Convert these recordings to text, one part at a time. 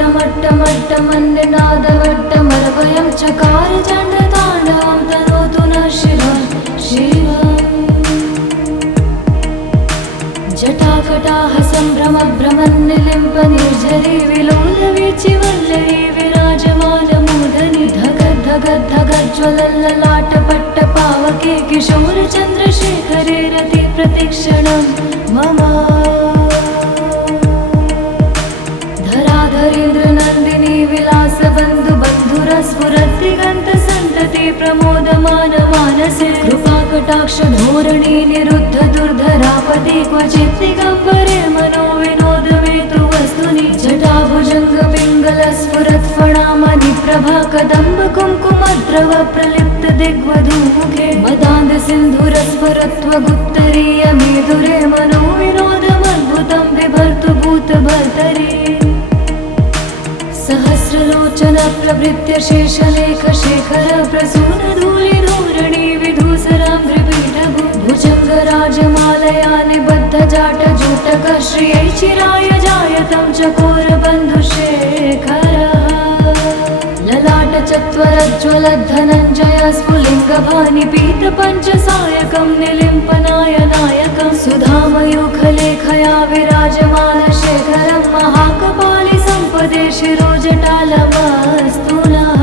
धमट्टमट्टमट्टमन्निनादवट्टमरवयं चकार चण्डताण्डवं तनोतु नः शिवं शिवम् जटाकटाह सम्भ्रमभ्रमन्निलिम्प निर्झरी विलोलवीचि वल्लरी विराजमानमूर्धनि धगद्धगद्धगज्ज्वलल्ललाटपट्टपावके किशोरचन्द्रशेखरे रति प्रतिक्षणं मम धराधरेन्द्रनन्दिनी विलासबन्धु बन्धुरस्फुरद्दिगन्तसन्तति प्रमोदमान मानसे कृपाकटाक्षधोरणी निरुद्ध दुर्धरापदि क्वचित् दिगम्बरे मनो विनोदमेतु वस्तुनि जटाभुजङ्गपिङ्गलस्फुरत्फणामणि प्रभा कदम्ब कुङ्कुमद्रव प्रलिप्त दिग्वधूमुखे मदान्ध सिन्धुरस्फुरत्वगुप्तरीय मेधुरे मनो विनोदमद्भुतं बिभर्तु भूतभर्तरि सहस्रलोचन प्रभृत्य शेषलेख शेखर प्रसून धूलिधूरणि विधूसराम्भ्रिपीठभु भुजङ्गराजमालया निबद्ध जाट जूटक श्रियै चिराय जायतं चकोरबन्धुशेखरः ललाट चत्वरज्ज्वलद्धनञ्जय स्फुलिङ्गभानि पीतपञ्चसायकं निलिम्पनाय नायकं सुधामयूखलेखया विराजमान शेखरं महाकपालि सम्पदे शिरोजटालमस्तु नः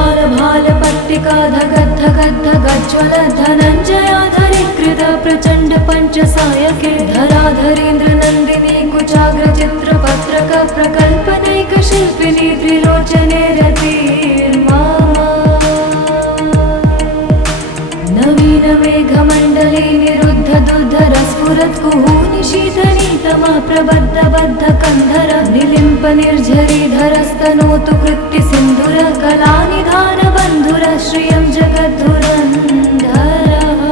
करालभालपट्टिका धगद्धगद्धगज्ज्वल धनञ्जयाधरीकृत प्रचण्ड पञ्चसायके धराधरेन्द्रनन्दिनी कुचाग्रचित्रपत्रक प्रकल्पनैकशिल्पिनी त्रिलोचने रतिर्मा नवीनमेघमण्डले निरुद्ध दुर्धरस्फुरत् कुहूनिशीतनीतमा प्रबद्ध बद्धकन्धर निलिम्प निर्झरीधरस्तनोतु कृत्ति सिन्धुर कलानिधान बन्धुर श्रियं जगद्धुरन्धरः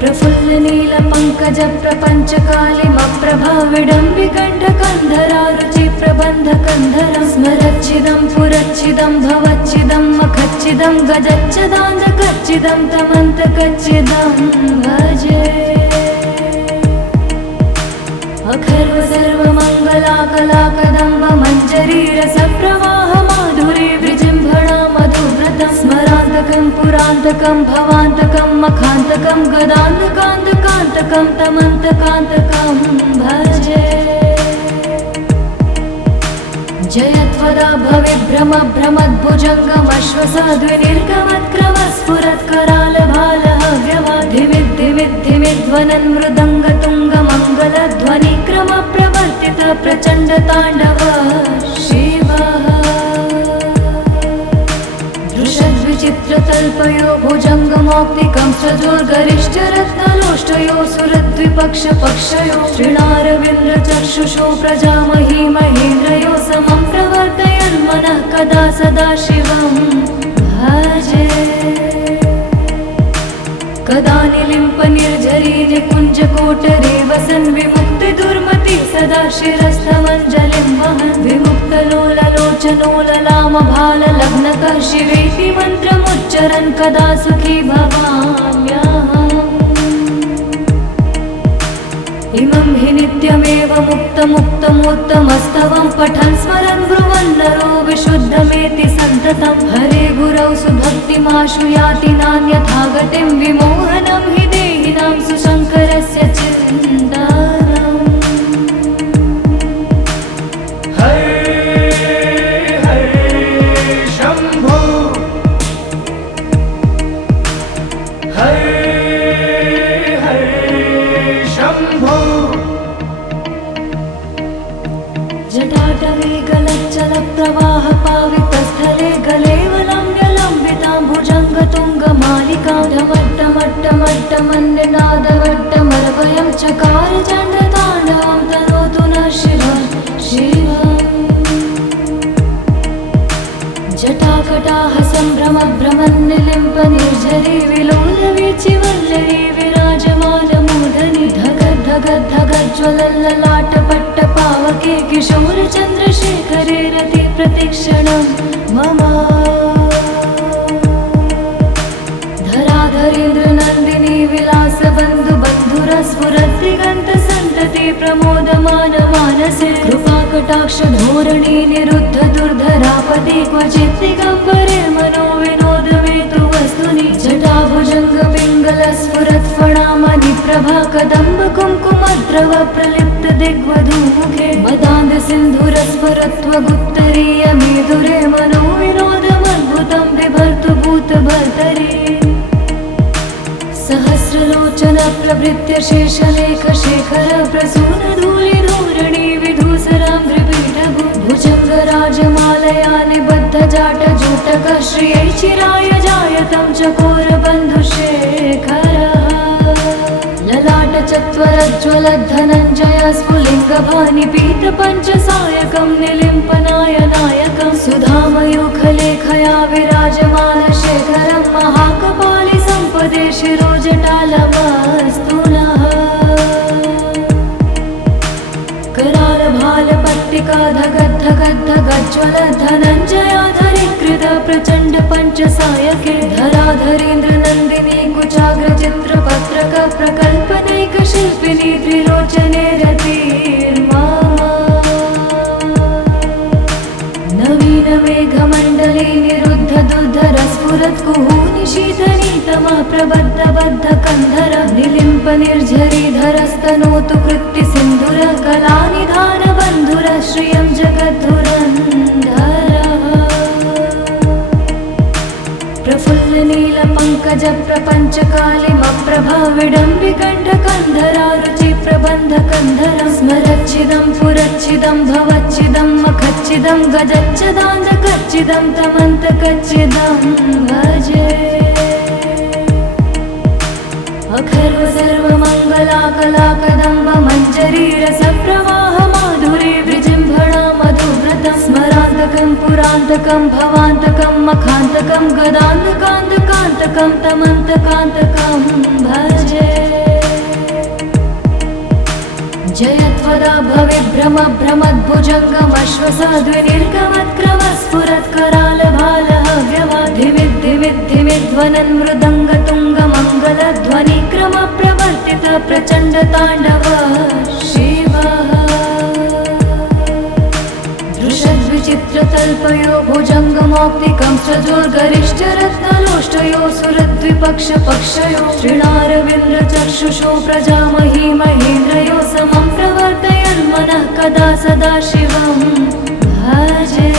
प्रफुल्ल नीलपङ्कज प्रपञ्चकालिमप्रभा विडम्बिकण्ठकन्धरा रुचि प्रबन्धकन्धरं स्मरच्चिदं पुरच्चिदं भवच्चिदं मखच्चिदं गजच्चदान्धकच्चिदं तमन्तकच्चिदं भजे अखर्व सर्वमङ्गलाकलाकदम्ब मञ्जरी रसप्रवाह माधुरी विजृम्भणा मधुव्रतं स्मरान्तकं पुरान्तकं भवान्तकं मखान्तकं गदान्तकान्तकान्तकं तमन्तकान्तकं भजे जयत्वदा भविभ्रम भ्रमद्भुजङ्गमश्वसाद्विनिर्गमत्करालभालहव्यवाधिमिद्धिमिद्धिमिध्वनन् मृदङ्गतुङ्गमङ्गलध्वनिक्रम प्रवर्तित प्रचण्डताण्डव शिवः दृशद्विचित्रतल्पयो भुजङ्गमौक्तिकं स्वजोर्गरिष्ठरत्नलोष्टयो सुरद्विपक्षपक्षयो श्रीणारविन्द्रचक्षुषो प्रजामही महेन्द्रयो समं प्रवर्तयन् मनः कदा सदा शिवं भजे कदा निलिम्प निर्झरी निकुञ्जकोटरे वसन् विमुक्ति दुर्मति सदा शिरस्थमञ्जलिं वहन् विमुक्तलोललोचनोललामभाललग्नकः शिवेति मन्त्रमुच्चरन् कदा सुखी भवाम्यहम् इमं हि नित्यमेव मुक्तमुत्तमोत्तमस्तवं पठन् स्मरन् ब्रुवन् नरो विशुद्धमेति सन्ततं हरे गुरौ सुभक्तिमाशु याति नान्यथा गतिं विमोहनं हि देहिनां सुशङ्करस्य चिन्तनम् हरे हरे शम्भो हरे शम्भो जटाटवे गलच्चलप्रवाहपावितस्थले गलेवलम्ब्यलम्बितां भुजङ्गतुङ्गमालिकां धमट्टमट्टमट्टमन्निनादवट्टमरवयं चकार चण्डताण्डवं तनोतु नः शिवं शिवम् जटाकटाह सम्भ्रमभ्रमन्निलिम्प निर्झरी विलोलवीचि वल्लरी विराजमानमूर्धनि धगद्धगद्धगज्ज्वलल्ललाटपट्टपावके किशोरचन्द्रशेखरे रति प्रतिक्षणं मम धराधरेन्द्रनन्दिनी विलासबन्धु बन्धुरस्फुरद्दिगन्तसन्तति संतति प्रमोदमान मानसे कृपाकटाक्ष धोरणी निरुद्ध दुर्धरापदे क्वचित् दिगम्बरे मनो विनोदमेतु वस्तुनि जटाभुजङ्ग पिङ्गल स्फुरत् फणामणि प्रभा कदम्ब कुङ्कुमद्रव प्रलिप्त दिग्वधूमुखे मदान्ध सिन्धुरस्फुरत्वगुत्तरीय मेधुरे मनो विनोदमद्भुतं बिभर्तु भूतभर्तरे सहस्रलोचन प्रभृत्य शेषलेख शेखर प्रसून धूलि धूरणि विधूसरां त्रिपीठभु भुजङ्ग राजमालया निबद्ध जाट जूटक श्रियै चिराय जायतं चकोर बन्धुशेखरः ललाट चत्वरज्ज्वल धनञ्जय स्फुलिङ्गभानि पीत पञ्चसायकं निलिम्पनाय नायकं सुधामयूखलेखया विराजमान शेखरं महाकपालि सम्पदे शिरोजटालमस्तु नः कराल भाल पट्टिका धगद् धगद् धगज्ज्वल धनञ्जयाधरीकृत प्रचण्ड पञ्चसायके धराधरेन्द्र नन्दिनी कुचाग्र चित्रपत्रक प्रकल्पनैक शिल्पिनी त्रिलोचने रतिर्मा नवीन मेघमण्डले निरुद्ध दुर्धर स्फुरत् कुहूनि शीतनीतमः प्रबद्ध बद्ध कन्धर निलिम्प निर्झरीधरस्तनोतु कृत्ति सिन्धुर कलानिधान बन्धुर श्रियं जगद्धुरन्धरः प्रफुल्ल नील पङ्कज प्रपञ्च कालिमप्रभा विडम्बिकण्ठ कन्धरा रुचि प्रबन्ध कन्धरं स्मरच्छिदं पुरच्छिदं भवच्छिदं मखच्छिदं गजच्छदान्धकच्छिदं तमन्तकच्छिदं भजे अखर्व सर्वमङ्गला कदम्ब मञ्जरी रसप्रवाह माधुरी विजृम्भणा मधुव्रतं स्मरान्तकं पुरान्तकं भवान्तकं मखान्तकं गदान्तकान्तकान्तकं तमन्तकान्तकं भजे जयत्वदा भविभ्रम भ्रमद्भुजङ्गमश्वसाद्विनिर्गमत्क्रम स्फुरत् कराल भालः धिमिद्धिमिद्धिमिध्वनन् मृदङ्गतुङ्गमङ्गलध्वनिक्रम प्रवर्तित प्रचण्ड ताण्डव शिवः दृशद्विचित्रतल्पयो भुजङ्गमौक्तिकं सजोर्गरिष्ठरत्नलोष्टयो सुरद्विपक्षपक्षयो श्रीणारविन्द्रचक्षुषो प्रजामही महेन्द्रयो समं प्रवर्तयन् मनः कदा सदा शिवं भजे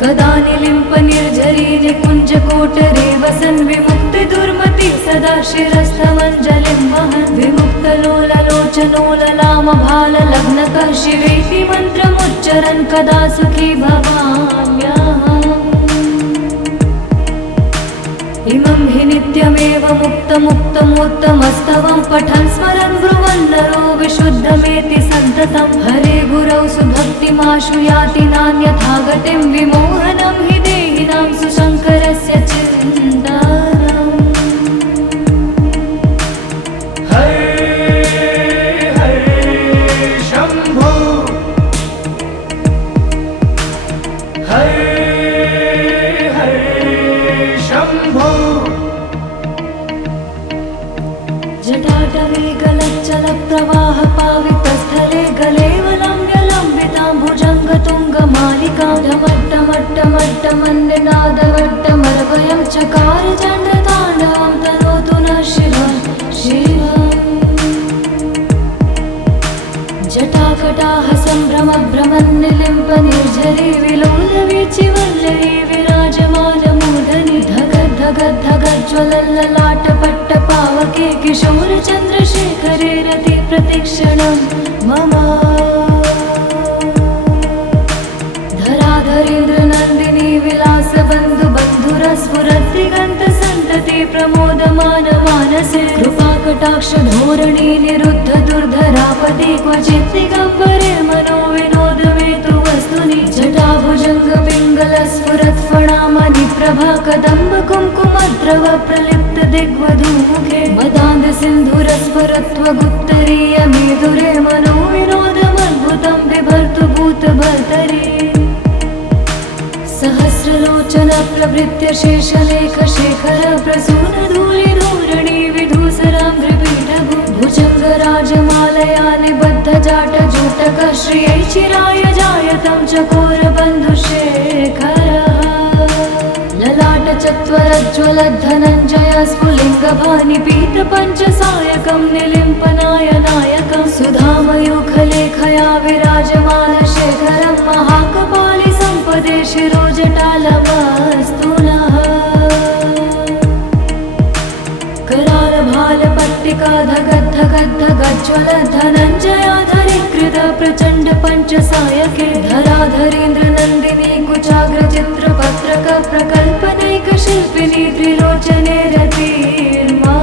कदा निलिम्प निर्झरी निकुञ्जकोटरे वसन् विमुक्ति दुर्मति सदा शिरस्थमञ्जलिं वहन् विमुक्तलोललोचनो ललाम भाल लग्नकः शिवेति मन्त्रमुच्चरन् कदा सुखी भवाम्यहम् इमं हि नित्यमेव मुक्तमुत्तमोत्तमस्तवं पठन् स्मरन् ब्रुवन् नरो विशुद्धमेति सन्ततं हरे गुरौ सुभक्तिमाशु याति नान्यथा गतिं विमोहनं हि देहिनां सुशङ्करस्य चिन्तनम् हरे हरे शम्भो हरे हरे शम्भो जटाटवे गलच्चल प्रवाह पावितस्थले गलेवलम्ब्यलम्बितां भुजङ्गतुङ्गमालिकां ढमट्टमट्टमट्टमन्निनादवट्टमर्वयं चकार चण्डताण्डवं तनोतु नः शिवः शिवम् जटाकटाः सम्भ्रम भ्रमन्निलिम्प निर्झरी विलोलवीचि वल्लरी विराजमानमूर्धनि धगद् धगद् धगज्ज्वलल्ललाटपट्ट पावके किशोर चन्द्रशेखरे रति प्रतिक्षणं मम धराधरेन्द्र नन्दिनी विलास बन्धु बन्धुर स्फुरत् दिगन्त सन्तति प्रमोदमान मानसे कृपाकटाक्ष धोरणी निरुद्ध दुर्धरापदे क्वचित् दिगम्बरे मनो विनोदमेतु वस्तुनि जटाभुजङ्ग पिङ्गल स्फुरत् फणामणि प्रभा कदम्ब कुङ्कुमद्रव प्रलिप्त दिग्वधूमुखे मदान्ध सिन्धुरस्फुरत्वगुत्तरीय मेधुरे मनो विनोदमद्भुतं बिभर्तु भूतभर्तरे सहस्रलोचन प्रभृत्य शेषलेख शेखर प्रसून धूलि धूरणि विधूसरां त्रिपीठभु भुजङ्ग ललाटकः श्रियै चिराय जायतं चकोरबन्धुशेखरः ललाटचत्वरज्ज्वलद्धनञ्जय स्फुलिङ्गभानिपीतपञ्चसायकं निलिम्पनायनायकं सुधामयूखलेखया विराजमानशेखरं महाकपालि सम्पदे शिरोजटालमस्तु नः करालभालपट्टिकाधगद्धगद्धगज्ज्वलद्धनञ्जयाधरीकृत प्रचण्ड पञ्चसायके धराधरेन्द्र नन्दिनी कुचाग्रचित्रपत्रक प्रकल्पनैकशिल्पिनी त्रिलोचने रतिर्मा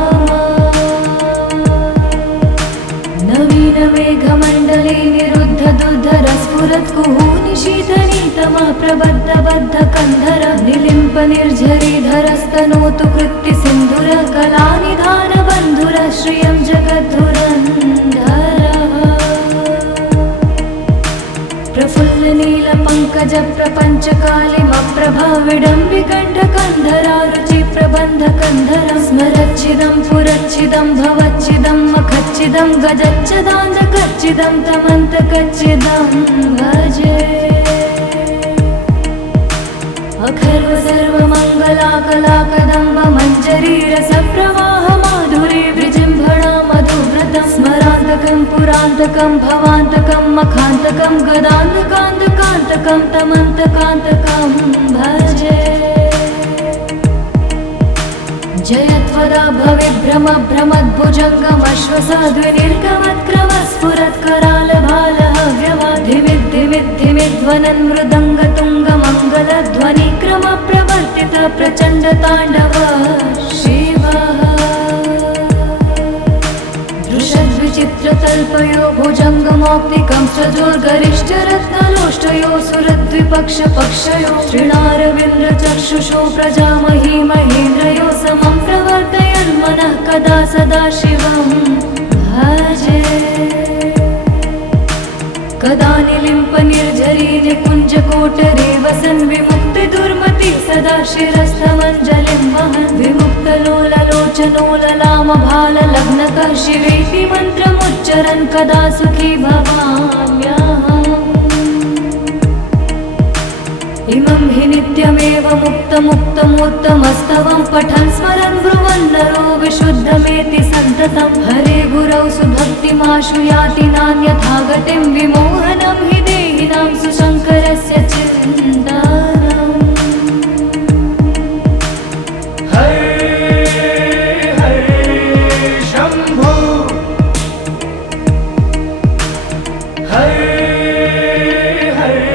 नवीन मेघमण्डले निरुद्ध दुर्धर स्फुरत् कुहूनिशीतनीतमा प्रबद्ध बद्ध कन्धर निलिम्प निर्झरीधरस्तनोतु कृत्ति सिन्धुर कलानिधान बन्धुर श्रियं जगद्धुरन्धरः प्रफुल्ल नील पंकज प्रपंच कालिमप्रभा विडम्बिकण्ठकन्धरा रुचि प्रबन्ध कन्धरं स्मरच्छिदं पुरच्छिदं भवच्छिदं मखच्छिदं गजच्छदान्धकच्छिदं तमन्तकच्छिदं भजे अखर्व सर्वमङ्गलाकलाकदम्ब मञ्जरी रसप्रवाह माधुरी विजृम्भणा मधुव्रतं स्मरान्तकं पुरान्तकं भवान्तकं मखान्तकं गदान्तकान्तकान्तकं तमन्तकान्तकं भजे जयत्वदा भविभ्रम भ्रमद्भुजङ्गमश्वसाद्विनिर्गमत्करालभालहव्यवाधिमिद्धिमिद्धिमिध्वनन् मृदङ्गतुङ्गमङ्गलध्वनिक्रम प्रवर्तित प्रचण्ड ताण्डव शिवः दृशद्विचित्रतल्पयो भुजङ्गमौक्तिकं सजोर्गरिष्ठरत्नलोष्टयो सुरद्विपक्षपक्षयो श्रीणारविन्द्रचक्षुषो प्रजामही महेन्द्रयो समं प्रवर्तयन्मनः कदा सदा शिवं भजे कदा निलिम्प निर्झरी निकुञ्जकोटरे वसन् विमुक्ति दुर्मति सदा शिरस्थमञ्जलिं वहन् विमुक्तलोललोचनो ललामभाललग्नकः शिवेति मन्त्रमुच्चरन् कदा सुखी भवाम्यहम् इमं हि नित्यमेव मुक्तमुत्तमोत्तमस्तवं पठन् स्मरन् ब्रुवन् नरो विशुद्धमेति सन्ततं हरे गुरौ सुभक्तिमाशु याति नान्यथा गतिं विमोहनं हि देहिनां सुशङ्करस्य चिन्तनम् हरे हरे शम्भो हरे हरे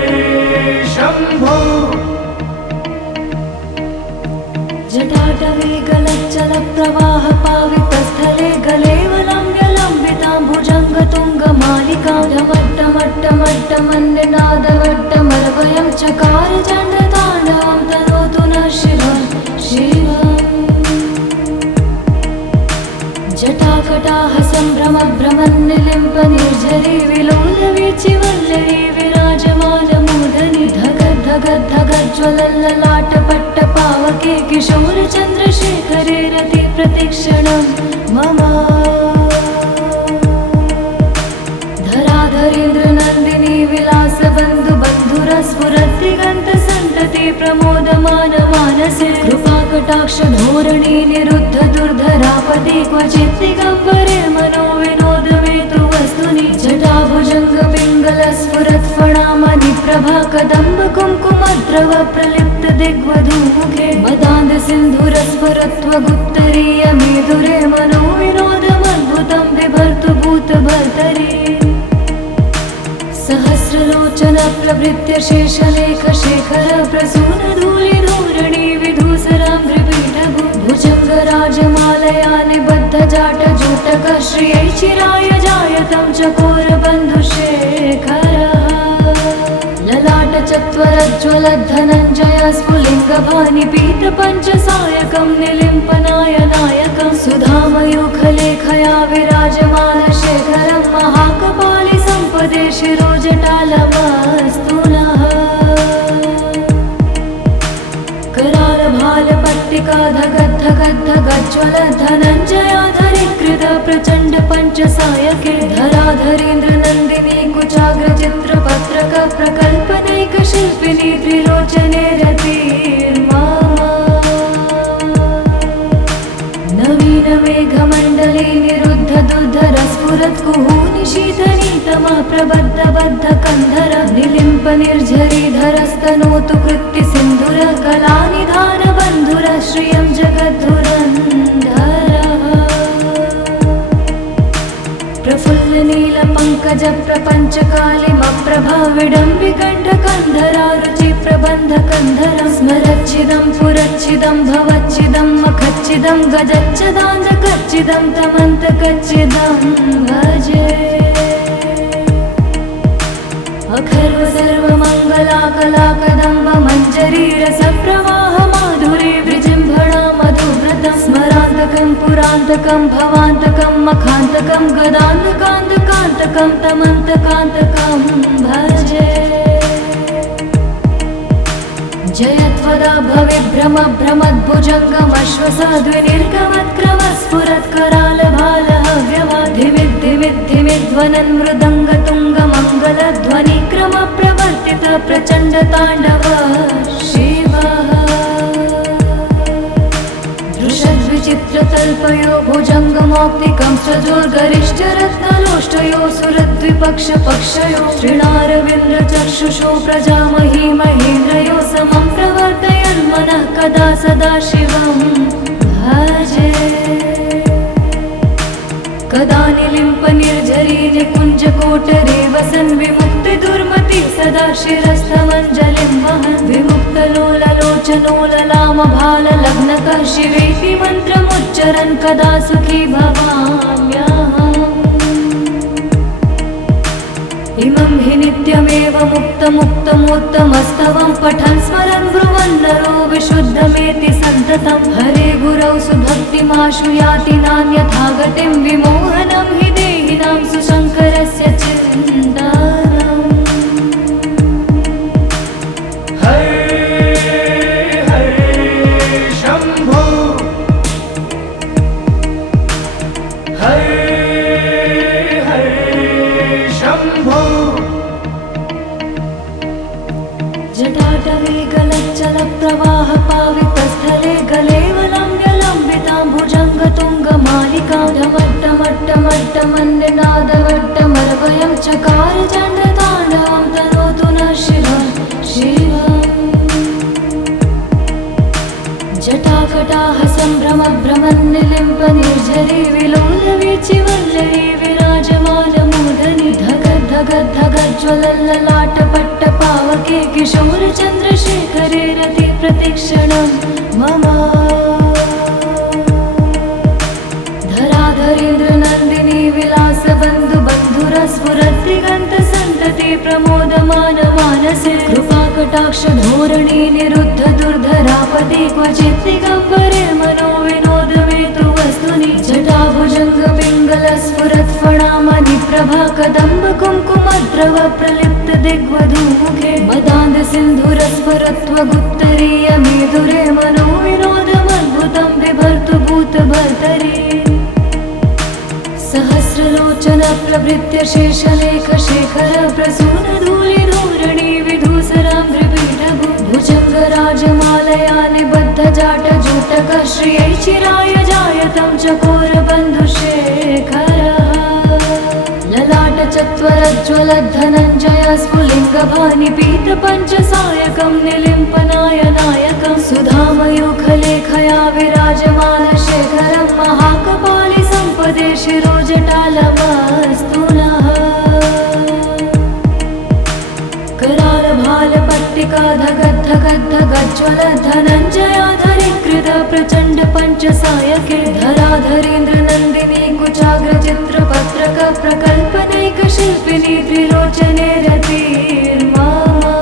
शम्भो जटाटवे गलच्चल प्रवाह पावितस्थले गलेवलम्ब्यलम्बितां भुजङ्गतुङ्गमालिकां डमट्टमट्टमट्टमन्यनादवट्टमरवयं चकार चण्डताण्डवं तनोतु नः शिवं शिवम् जटाकटाह सम्भ्रम भ्रमन्निलिम्प निर्झरी विलोलवीचिवल्लरी विराजमानमूर्धनि धगद्धगद्धगज्ज्वलल्ललाटपट्टपावके किशोर चन्द्रशेखरे रति प्रतिक्षणं मम धराधरेन्द्र नन्दिनी विलास बन्धु बन्धुर स्फुरद्दिगन्त सन्तति प्रमोदमान मानसे कृपाकटाक्ष धोरणी निरुद्ध दुर्धरापदि क्वचित् दिगम्बरे मनो विनोदमेतु वस्तुनि जटाभुजङ्ग पिङ्गल स्फुरत् फणामणि प्रभा कदम्ब कुङ्कुमद्रव प्रलिप्त दिग्वधूमुखे मदान्ध सिन्धुर स्फुरत्वगुत्तरीय मेधुरे मनो विनोदमद्भुतं बिभर्तु भूतभर्तरि सहस्रलोचन प्रभृत्य शेषलेख शेखर प्रसून धूलि धूरणि विधूसरां त्रिपीठभु भुजङ्गराजमालया निबद्ध जाट जूटकः श्रियै चिराय जायतं चकोरबन्धुशेखरः ललाटचत्वरज्ज्वलद्धनञ्जय स्फुलिङ्गभानिपीतपञ्चसायकं निलिम्पनायनायकं सुधामयूखलेखया विराजमानशेखरं महाकपालि सम्पदे शिरोजटालमस्तु नः करालभालपट्टिकाधगद्धग धगद्धगज्ज्वल धनञ्जयाधरीकृत प्रचण्ड पञ्चसायके धराधरेन्द्र नन्दिनी कुचाग्र चित्रपत्रक प्रकल्पनैक शिल्पिनी त्रिलोचने रतिर्मामा नवीन मेघमण्डले निरुद्ध दुर्धर स्फुरत् कुहूनि शीतनीतमा प्रबद्ध बद्ध कन्धर निलिम्प निर्झरीधरस्तनोतु कृत्ति सिन्धुर कलानिधान बन्धुर श्रियं जगद्धुरन्धरः प्रफुल्ल नील पङ्कज प्रपञ्च कालिमप्रभा विडम्बिकण्ठ कन्धरा रुचि प्रबन्ध कन्धर स्मरच्छिदं पुरच्छिदं भवच्छिदं मखच्छिदं गजच्छदान्धकच्छिदं तमन्तकच्छिदं भजे अखर्व सर्वमङ्गलाकलाकदम्ब मञ्जरीरसप्रवाह माधुरी विजृम्भणा मधुव्रतं स्मरान्तकं पुरान्तकं भवान्तकं मखान्तकं गदान्तकान्तकान्तकं तमन्तकान्तकं भजे जयत्वदा भविभ्रम भ्रमद्भुजङ्गमश्वसाद्विनिर्गमत्क्रम स्फुरत्करालभालहव्यमाधिमिद्धिमिद्धिमिध्वनन् मृदङ्गतुङ्गमङ्गलध्वनिक्रम प्रवर्तित प्रचण्ड ताण्डव शिवः दृशद्विचित्रतल्पयो भुजङ्गमौक्तिकं सजोर्गरिष्ठरत्नलोष्टयो सुरद्विपक्षपक्षयो श्रीणारविन्द्रचक्षुषो प्रजामही महेन्द्रयो समं प्रवर्तयन् मनः कदा सदा शिवं भजे कदा निलिम्प निर्झरी निकुञ्जकोटरे वसन् विमुक्तिदुर्मति सदा शिरस्थमञ्जलिं वहन् विमुक्तलोललोचनोललामभाललग्नकः शिवेति मन्त्रमुच्चरन् कदा सुखी भवाम्यहम् इमं हि नित्यमेव मुक्तमुत्तमोत्तमस्तवं पठन् स्मरन् ब्रुवन् नरो विशुद्धमेति सन्ततं हरे गुरौ सुभक्तिमाशु याति नान्यथा गतिं विमोहनं हि देहिनां सुशङ्करस्य चिन्तनम् हरे हरे शम्भो हरे हरे शम्भो जटाटवे गलच्चल प्रवाह पावितस्थले गलेवलम्ब्यलम्बितां भुजङ्गतुङ्गमालिकां ढमट्टमट्टमट्टमन्निनादवट्टमर्वयं चकार चण्डताण्डवं तनोतु नः शिवं शिवम् जटाकटाह सम्भ्रम भ्रमन्निलिम्प निर्झरी विलोलवीचिवल्लरी विराजमानमूर्धनि धगद्धगद्धगज्ज्वलल्ललाटपट्टपावके किशोरचन्द्रशेखरे रति प्रतिक्षणं मम धराधरेन्द्र नन्दिनी विलासबन्धु बन्धुरस्फुरद्दिगन्तसन्तति प्रमोदमान मानसे कृपाकटाक्ष धोरणी निरुद्ध दुर्धरापदे क्वचित् दिगम्बरे मनो विनोदमेतु वस्तुनि जटाभुजङ्ग पिङ्गल स्फुरत्फणामणि प्रभा कदम्ब कुङ्कुमद्रव प्रलिप्त दिग्वधूमुखे मदान्ध सिन्धुरस्फुरत्वगुत्तरीय मेधुरे मनो विनोदमद्भुतं बिभर्तु भूतभर्तरि सहस्रलोचन प्रभृत्य शेषलेख शेखर प्रसून धूलि धूरणी विधूसराम्भ्रिपीठभु भुजङ्गराजमालया निबद्ध जाट जूटक श्रियै चिराय जायतं चकोर बन्धुशेखरः ललाट चत्वरज्ज्वल धनञ्जय स्फुलिङ्गभानि पीत पञ्चसायकं निलिम्पनाय नायकं सुधामयूखलेखया विराजमान शेखरं महाकपालि सम्पदे शिरोजटालमस्तु नः करालभालपट्टिका धगद्धगद्धगज्ज्वल धनञ्जयाधरीकृत प्रचण्ड पञ्चसायके धराधरेन्द्र नन्दिनी कुचाग्र चित्रपत्रक प्रकल्पनैक शिल्पिनी त्रिलोचने रतिर्मामा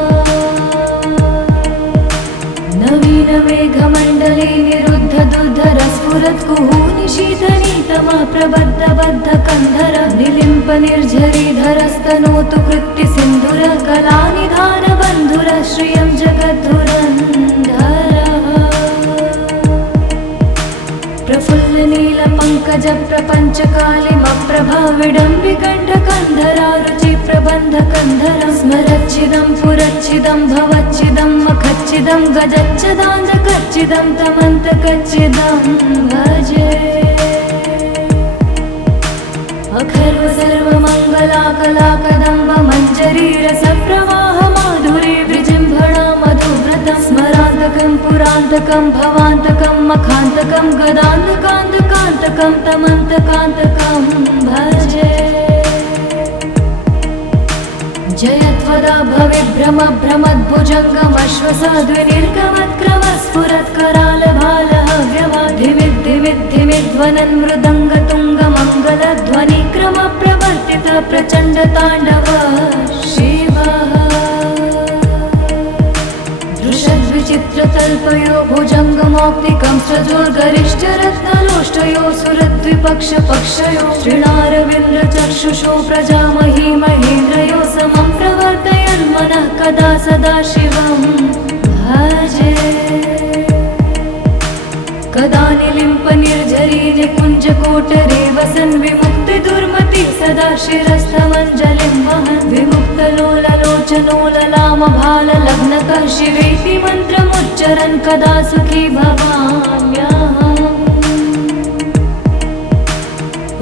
नवीन मेघमण्डले निरुद्ध दुर्धर स्फुरत् कुहूनि शीतनीतमा प्रबद्ध बद्ध कन्धर निलिम्प निर्झरीधरस्तनोतु कृत्ति सिन्धुर कलानिधान बन्धुर श्रियं जगद्धुरन्धरः प्रपञ्चकालिमप्रभाविडम्बिकण्ठकन्धरारुचि प्रबन्धकन्धरं स्मरच्चिदं पुरच्चिदं भवच्चिदं मखच्चिदं गजच्चिदान्धकच्चिदं तमन्तकच्चिदं भजे अखर्व सर्वमङ्गलाकलाकदम्ब मञ्जरीरसप्रवाह माधुरी विजृम्भणा मधुव्रतं स्मरान्तकं पुरान्तकं भवान्तकं मखान्तकं गदान्तकान्तकान्तकं तमन्तकान्तकं भजे जयत्वदा भविभ्रम भ्रमद्भुजङ्गमश्वसाद्विनिर्गमत्क्रमस्फुरत्करालभालहव्यवाधिमिद्धिमिद्धिमिध्वनन् मृदङ्गतुङ्गमङ्गलध्वनिक्रम प्रवर्तित प्रचण्डताण्डव शिवः दृशद्विचित्रतल्पयो भुजङ्गमौक्तिकं सजोर्गरिष्ठरत्नलोष्टयो सुरद्विपक्षपक्षयो श्रीणारविन्द्रचक्षुषो प्रजामही महेन्द्रयो समं प्रवर्तयन्मनः कदा सदा शिवं भजे कदा निलिम्पनिर्झरी निकुञ्जकोटरे वसन् विमुक्तिदुर्मति सदा शिरस्थमञ्जलिं वहन् विमुक्तलोललोचनो ललामभाललग्नकः शिवेति मन्त्रमुच्चरन् कदा सुखी भवाम्यहम्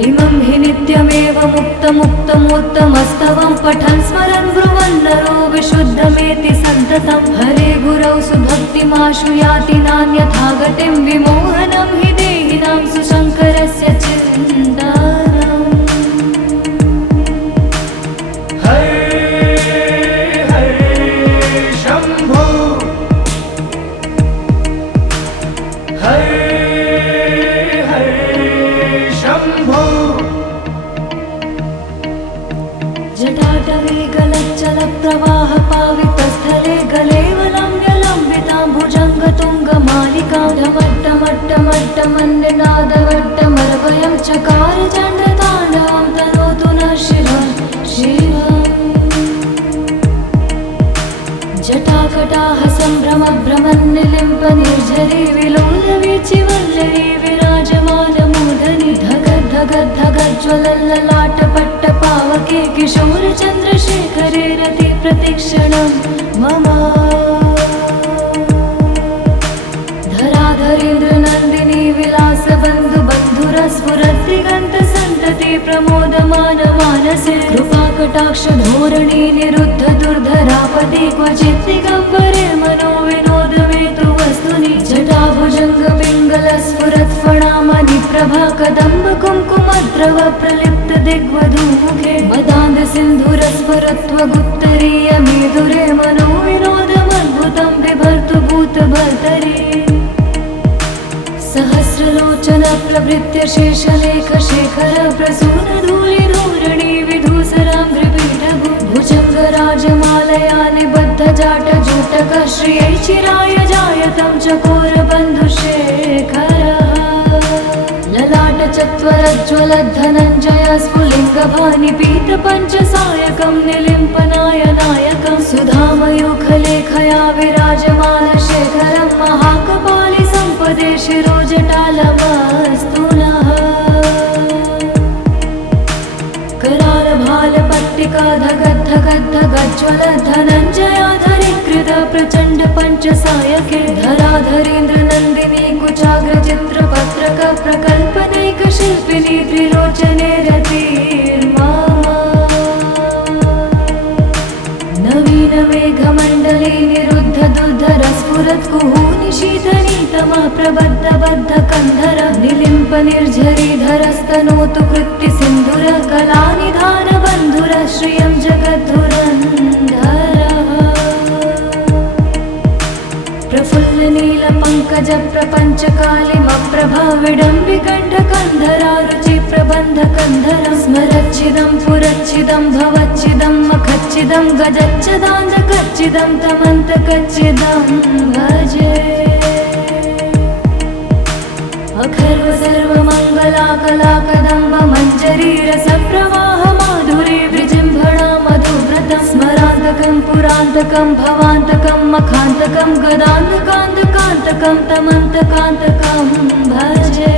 इमं हि नित्यमेव मुक्तमुत्तमस्तवं पठन् स्मरन् ब्रुवन् नरो विशुद्धमेति सन्ततं हरे गुरौ सुभक्तिमाशु याति नान्यथा गतिं विमोहनं हि देहिनां सुशङ्करस्य चिन्तनम् हरे हरे शम्भो हरे हरे शम्भो जटाटवे गलच्चलप्रवाह पावितस्थले गलेवलम्ब्यलम्बितां भुजङ्गतुङ्गमालिकां ढमट्टमट्टमट्टमन्निनादवट्टमर्वयं चकार चण्डताण्डवं तनोतु नः शिवः शिवम् जटाकटाह सम्भ्रमभ्रमन्निलिम्पनिर्झरी विलोलवीचिवल्लरी विराजमानमूर्धनि धगद्धगद्धगज्ज्वलल्ललाटपट्टपावके किशोरचन्द्रशेखरे रति प्रतिक्षणं मम धराधरेन्द्रनन्दिनी विलासबन्धुबन्धुरस्फुरद्दिगन्तसन्तति प्रमोदमानमानसे कृपाकटाक्षधोरणी निरुद्ध दुर्धरापदि क्वचित् दिगम्बरे मनो विनोदमेतु वस्तुनि जटाभुजङ्गपिङ्गलस्फुरत्फणामणि प्रभा कदम्ब कुङ्कुमद्रव प्रलिप्त दिग्वधूमुखे मदान्धसिन्धुरस्फुरत्वगुत्तरीयमेदुरे मनो विनोदमद्भुतं बिभर्तु भूतभर्तरि सहस्रलोचन प्रभृत्य शेषलेखशेखर प्रसूनधूलिधूरणि विधूसराम्भ्रिपीठभु भुजङ्गराजमालया निबद्धजाटजूटक श्रियै चिराय जायतं चकोरबन्धुशेखरः ललाटचत्वरज्ज्वलद्धनञ्जय स्फुलिङ्गभानिपीतपञ्चसायकं निलिम्पनायनायकं सुधामयूखलेखया विराजमानशेखरं महाकपालि सम्पदे शिरोजटालमस्तु नः करालभालपट्टिका धगद्धगद्धगज्ज्वलद्धनञ्जयाधरीकृत प्रचण्ड पञ्चसायके धराधरेन्द्रनन्दिनी कुचाग्रचित्रपत्रक प्रकल्पनैकशिल्पिनी त्रिलोचने रतिर्मा नवीनमेघमण्डले निरुद्ध दुर्धरस्फुरत्कुहूनि शीतनीतमः प्रबद्धबद्धकन्धर निलिम्पनिर्झरीधरस्तनोतु कृत्तिसिन्धुर कलानिधानबन्धुर श्रियं जगद्धुरन्धरः प्रफुल्लनीलपङ्कजप्रपञ्चकालिमप्रभाविडम्बिकण्ठकन्धरारुचि प्रबन्धकन्धरं स्मरच्चिदं पुरच्चिदं भवच्चिदं मखच्चिदं गजच्चिदान्धकच्चिदं तमन्तकच्चिदं भजे अखर्व सर्वमङ्गलाकलाकदम्ब मञ्जरीरसप्रवाह माधुरी विजृम्भणा मधुव्रतं स्मरान्तकं पुरान्तकं भवान्तकं मखान्तकं गदान्तकान्तकान्तकं तमन्तकान्तकं भजे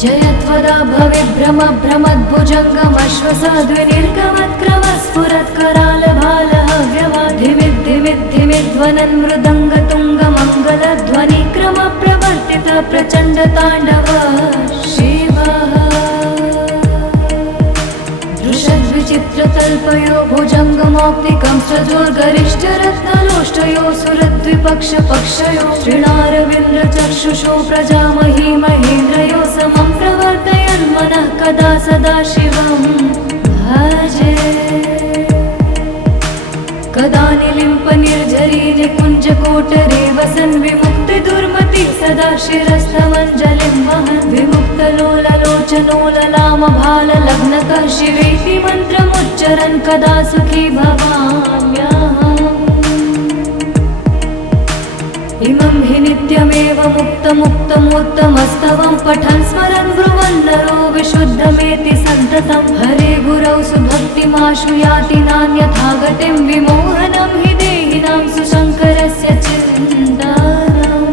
जयत्वदा भविभ्रमभ्रमद्भुजङ्गमश्वसाद्विनिर्गमत्क्रमस्फुरत्करालभालहव्यवाधिमिद्धिमिद्धिमिध्वनन् मृदङ्गतुङ्गमङ्गलध्वनिक्रमप्रवर्तित प्रचण्डताण्डव शिवः दृशद्विचित्रतल्पयो भुजङ्गमौक्तिकं सजोर्गरिष्ठरत्नलोष्टयो सुरद्विपक्षपक्षयो श्रीणारविन्द्रचक्षुषो प्रजामही महेन्द्रयो समं प्रवर्तयन् मनः कदा सदा शिवं भजे कदा निलिम्पनिर्झरी निकुञ्जकोटरे वसन् विमुक्तिदुर्मति सदा शिरस्थमञ्जलिं वहन् विमुक्तलोललोचनो ललामभाललग्नकः शिवेति मन्त्रमुच्चरन् कदा सुखी भवाम्यहम् इमं हि नित्यमेव मुक्तमुत्तमोत्तमस्तवं पठन् स्मरन् ब्रुवन् नरो विशुद्धमेति सन्ततं हरे गुरौ सुभक्तिमाशु याति नान्यथा गतिं विमोहनं हि देहिनां सुशङ्करस्य चिन्तनम्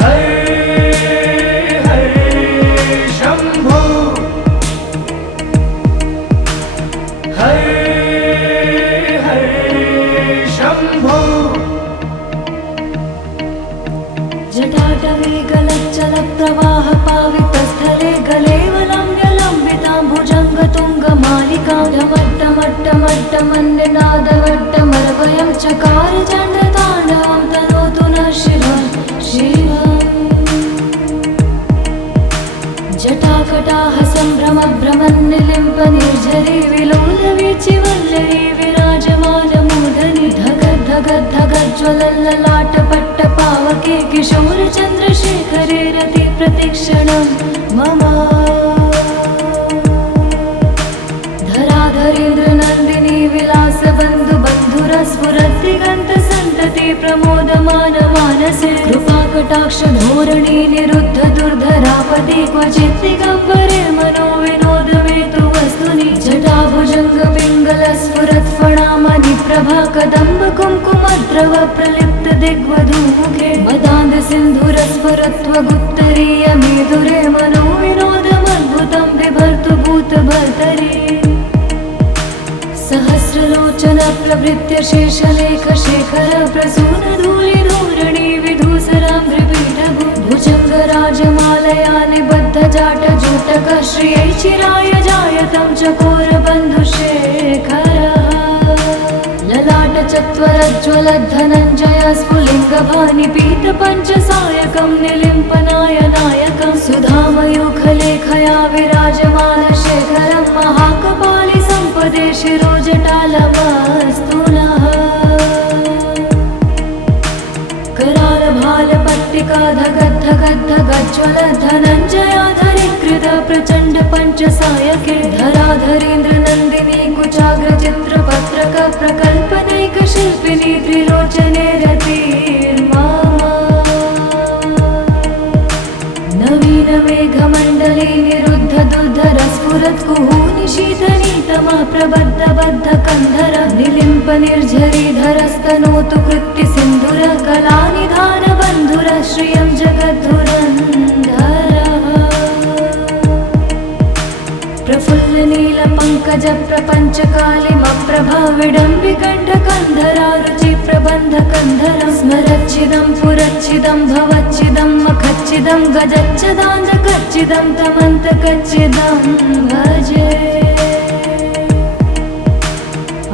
हरे हरे शम्भो हरे हरे शम्भो जटाटवे गलच्चलप्रवाहपावितस्थले गलेवलम्ब्यलम्बितां भुजङ्गतुङ्गमालिकां ढमट्टमट्टमट्टमन्निनादवट्टमरवयं चकार चण्डताण्डवं तनोतु नः शिवं शिवम् जटाकटाह सम्भ्रमभ्रमन्निलिम्पनिर्झरी विलोलवीचिवल्लरी विराजमानमूर्धनि धगद्धगद्धगज्ज्वलल्ललाटपट्टपावके किशोरचन्द्रशेखरे रति प्रतिक्षणं मम धराधरेन्द्रनन्दिनी विलासबन्धुबन्धुरस्फुरद्दिगन्तसन्तति प्रमोदमानमानसे कृपाकटाक्षधोरणी निरुद्ध दुर्धरापदि क्वचित् दिगम्बरे मनो विनोदमेतु वस्तुनि जटाभुजङ्गपिङ्गलस्फुरत्फणामणिप्रभा कदम्बकुङ्कुमद्रव प्रलिप्त दिग्वधूमुखे मदान्दसिन्धुरस्फुरत्वगुत्तरीयमेधुरे मनो विनोदमद्भुतं बिभर्तु भूतभर्तरि सहस्रलोचन प्रभृत्य शेषलेखशेखर प्रसूनधूलिधूरणि विधूसराङ्घ्रिपीठभु भुजङ्गराजमालया निबद्धजाटजूटक श्रियै चिराय जायतं चकोरबन्धुशेखरः ललाटचत्वरज्ज्वलद्धनञ्जय स्फुलिङ्गभानिपीतपञ्चसायकं निलिम्पनाय नायकं सुधामयूखलेखया विराजमानशेखरं महाकपालि सम्पदे शिरोजटालमस्तु नः करालभालपट्टिका धगद्धगद्धगज्ज्वलद्धनञ्जयाधरीकृत प्रचण्ड पञ्चसायके धराधरेन्द्रनन्दिनी कुचाग्रचित्रपत्रक प्रकल्पनैकशिल्पिनी त्रिलोचने रतिर्मा नवीनमेघमण्डले निरुद्ध दुर्धरस्फुरत्कुहूनि शीतनीतमा प्रबद्धबद्धकन्धर निलिम्पनिर्झरीधरस्तनोतु कृत्तिसिन्धुर कलानिधानबन्धुर श्रियं जगद्धुरन्धरः प्रफुल्लनीलपङ्कजप्रपञ्चकालिमप्रभा विडम्बिकण्ठकन्धरा रुचिप्रबन्धकन्धरं स्मरच्छिदं पुरच्छिदं भवच्छिदं मखच्छिदं गजच्छदान्धकच्छिदं तमन्तकच्छिदं भजे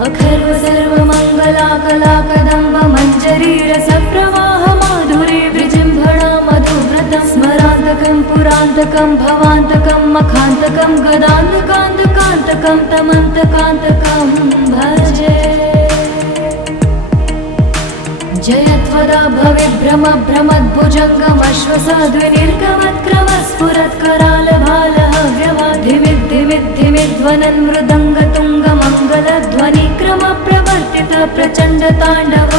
अखर्व सर्वमङ्गलाकलाकदम्ब मञ्जरी रसप्रवाह माधुरी विजृम्भणा मधुव्रतं स्मरान्तकं पुरान्तकं भवान्तकं मखान्तकं गदान्तकान्तकान्तकं तमन्तकान्तकं भजे जयत्वदा भविभ्रमभ्रमद्भुजङ्गमश्वसाद्विनिर्गमत्क्रमस्फुरत्करालभालहव्यवाधिमिद्धिमिद्धिमिध्वनन् मृदङ्गतुङ्गमङ्गलध्वनिक्रमप्रवर्तित प्रचण्डताण्डव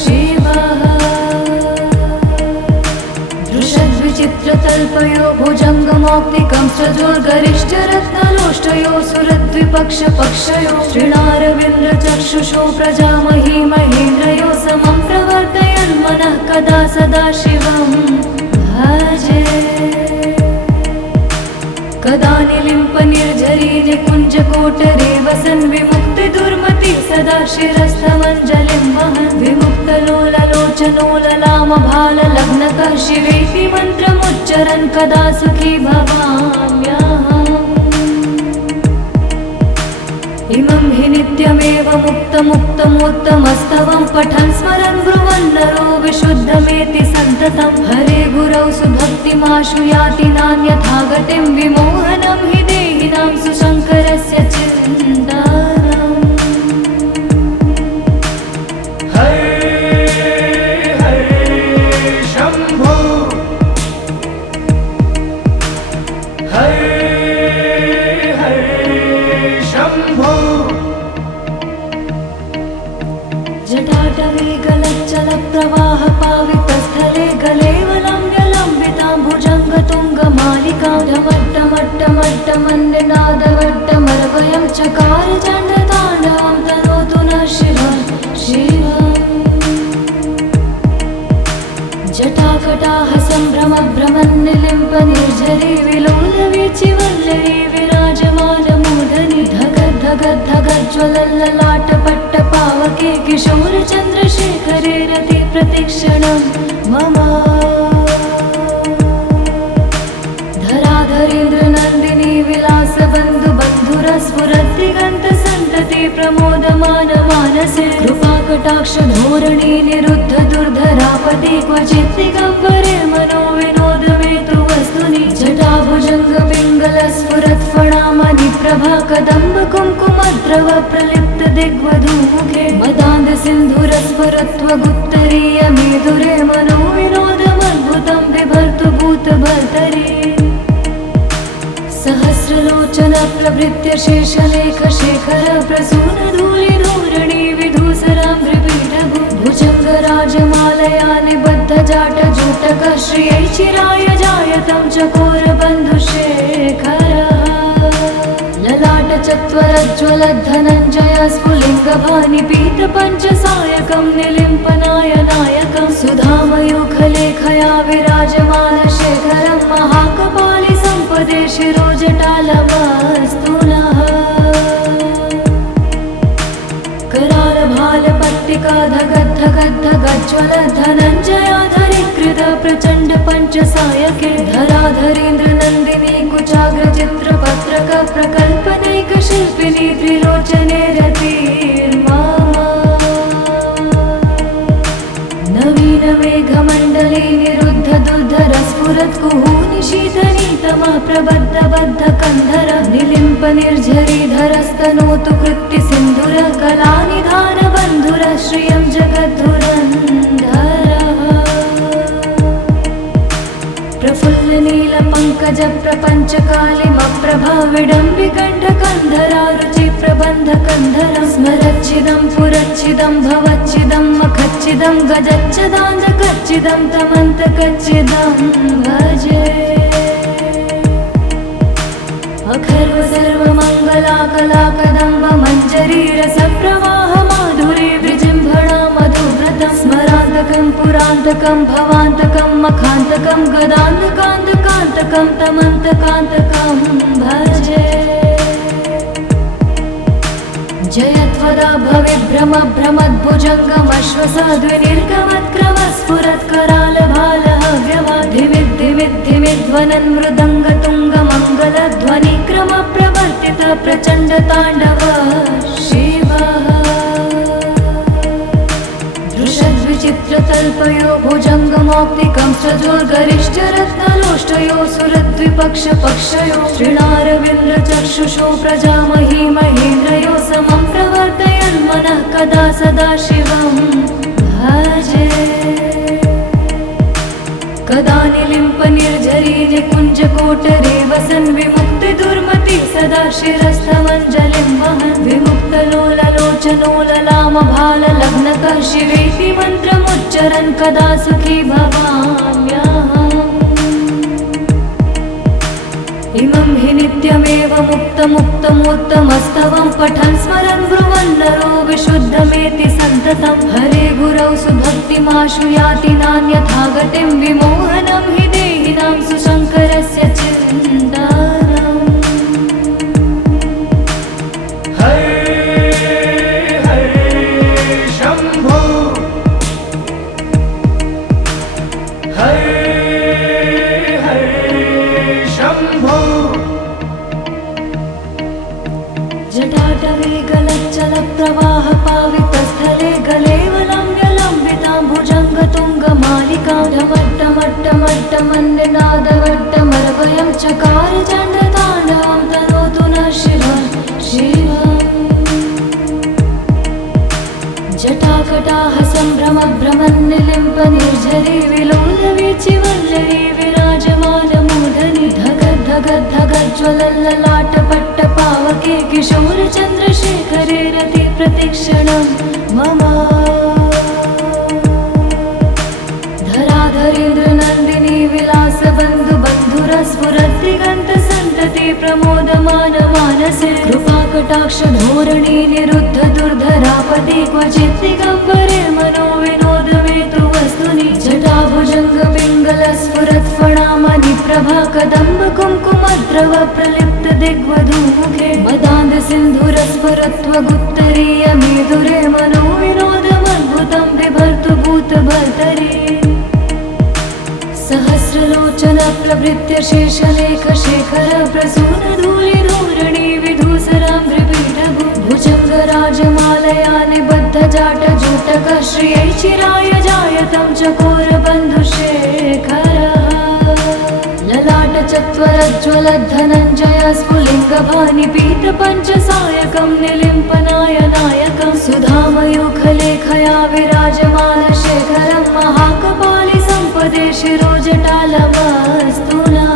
शिवः दृशद्विचित्रतल्पयो भुजङ्गमौक्तिकं सजोर्गरिष्ठरत्नलोष्टयो सुरद्विपक्षपक्षयो श्रीणारविन्द्रचक्षुषो प्रजामही महेन्द्रयो समं प्रवर्तयन् मनः कदा सदा शिवं भजे। कदा निलिम्पनिर्झरी निकुञ्जकोटरे वसन् विमुक्तिदुर्मति सदा शिरस्थमञ्जलिं वहन् विमुक्तलोललोचनोललामभाललग्नकः शिवेति मन्त्रमुच्चरन् कदा सुखी भवाम्यहम्। इमं हि नित्यमेव मुक्तमुत्तमोत्तमस्तवं पठन् स्मरन् ब्रुवन् नरो विशुद्धमेति सन्ततं हरे गुरौ सुभक्तिमाशु याति नान्यथा गतिं विमोहनं हि देहिनां सुशङ्करस्य चिन्तनम्। हरे हरे शम्भो हरे शम्भो। जटाटवे गलच्चलप्रवाह पावितस्थले गलेवलम्ब्यलम्बितां भुजङ्गतुङ्गमालिकां ढमट्टमट्टमट्टमन्निनादवट्टमर्वयं चकार चण्डताण्डवं तनोतु नः शिवः शिवम्। जटाकटाः सम्भ्रमभ्रमन्निलिम्पनिर्झरी विलोलवीचिवल्लरी विराजमानमूर्धनि धगद्धगद्धगज्ज्वलल्ललाटपट्टपावके किशोरचन्द्रशेखरे रति प्रतिक्षणं मम। धराधरेन्द्रनन्दिनी विलासबन्धुबन्धुरस्फुरद्दिगन्तसन्तति प्रमोदमानमानसे कृपाकटाक्षधोरणी निरुद्ध दुर्धरापति क्वचित् दिगम्बरे मनो विनोदमेतु वस्तुनि जटाभुजङ्गपिङ्गलस्फुरत्फणामणि प्रभा कदम्ब कुङ्कुमद्रव प्रलिप्त दिग्वधूमुखे मदान्धसिन्धुरस्फुरत्वगुत्तरीयमेधुरे मनो विनोदमद्भुतं बिभर्तु भूतभर्तरि। सहस्रलोचन प्रभृत्य शेषलेखशेखर प्रसूनधूलिधूरणि विधूसराम्भ्रिपीठभु भुजङ्गराजमालया निबद्धजाटजूटकः श्रियै चिराय जायतं चकोरबन्धुशेखरः। ललाटचत्वरज्ज्वलद्धनञ्जय स्फुलिङ्गभानिपीतपञ्चसायकं निलिम्पनायनायकं सुधामयूखलेखया विराजमानशेखरं महाकपालि सम्पदे शिरोजटालमस्तु नः। करालभालपट्टिका धगद्धगद्धगज्ज्वलद्धनञ्जयाधरीकृत प्रचण्ड पञ्चसायके धराधरेन्द्रनन्दिनी कुचाग्रचित्रपत्रक प्रकल्पनैकशिल्पिनी त्रिलोचने रतिर्मा। नवीनमेघमण्डले निरुद्ध दुर्धरस्फुरत्कुहूनि शीतनीतमः प्रबद्धबद्धकन्धर निलिम्पनिर्झरीधरस्तनोतु कृत्तिसिन्धुरः कलानिधानबन्धुरः श्रियं जगद्धुरन्धरः। प्रफुल्लनीलपङ्कजप्रपञ्चकालिमप्रभा विडम्बिकण्ठकन्धरा रुचिप्रबन्धकन्धरं स्मरच्छिदं पुरच्छिदं भवच्छिदं मखच्छिदं गजच्छदान्धकच्छिदं तमन्तकच्छिदं भजे। अखर्व सर्वमङ्गलाकलाकदम्ब मञ्जरीरसप्रवाह माधुरी विजृम्भणा मधुव्रतं स्मरान्तकं पुरान्तकं भवान्तकं मखान्तकं गदान्तकान्तकान्तकं तमन्तकान्तकं भजे। जयत्वदा भविभ्रमभ्रमद्भुजङ्गमश्वसाद्विनिर्गमत्करालभालहव्यवाधिमिद्धिमिद्धिमिध्वनन् मृदङ्गतुङ्गमङ्गलध्वनिक्रमप्रवर्तित प्रचण्डताण्डवः शिवः। दृशद्विचित्रतल्पयो भुजङ्गमौक्तिकं सजोर्गरिष्ठरत्नलोष्टयो सुरद्विपक्षपक्षयो श्रीणारविन्द्रचक्षुषो प्रजामही महेन्द्रयो समं प्रवर्तयन् मनः कदा सदा शिवं भजे। कदा निलिम्पनिर्झरी निकुञ्जकोटरे वसन् विमुक्तिदुर्मति सदा शिरस्थमञ्जलिं वहन् विमुक्तलोललोचनोललामभाललग्नकः शिवेति मन्त्रमुच्चरन् कदा सुखी भवाम्यहम्। इमं हि नित्यमेव मुक्तमुत्तमोत्तमस्तवं पठन् स्मरन् ब्रुवन् नरो विशुद्धमेति सन्ततं हरे गुरौ सुभक्तिमाशु याति नान्यथा गतिं विमोहनं हि देहिनां सुशङ्करस्य चिन्तानम् हर हर शम्भो हर हर शम्भो जटाटवे गलच्चलप्रवाह पावितस्थले गलेवलम्ब्यलम्बितां भुजङ्गतुङ्गमालिकां ढमट्टमट्टमट्टमन्निनादवट्टमरवयं चकार चण्डताण्डवं तनोतु नः शिवः शिवम् जटाकटाः सम्भ्रमभ्रमन्निलिम्प निर्झरी विलोलवीचिवल्लरी विराजमानमूर्धनि धगद्धगद्धगज्ज्वलल्ललाटपट्टपावके किशोरचन्द्रशेखरे रति प्रतिक्षणं मम धराधरेन्द्रनन्दिनी विलासबन्धु बन्धुरस्फुरद्दिगन्तसन्तति प्रमोदमान मानसे कृपाकटाक्षधोरणी निरुद्ध दुर्धरापदि क्वचित् दिगम्बरे मनो विनोदमेतु वस्तुनि जटाभुजङ्गपिङ्गलस्फुरत्फणामणि प्रभा कदम्ब कुङ्कुमद्रव प्रलिप्त दिग्वधूमुखे मदान्ध सिन्धुरस्फुरत्वगुत्तरीय मेदुरे मनो विनोदमद्भुतं बिभर्तु भूतभर्तरि सहस्रलोचन प्रभृत्य शेषलेख शेखर प्रसून धूलिधूरणि विधूसराम्भ्रिपीठभु भुजङ्गराजमालया निबद्ध जाटजूटक श्रियै चिराय जायतं चकोरबन्धुशेखरः ललाटचत्वरज्ज्वलद्धनञ्जय स्फुलिङ्गभानिपीतपञ्चसायकं निलिम्पनायनायकं सुधामयूखलेखया विराजमानशेखरं महाकपालि सम्पदे शिरोजटालमस्तु नः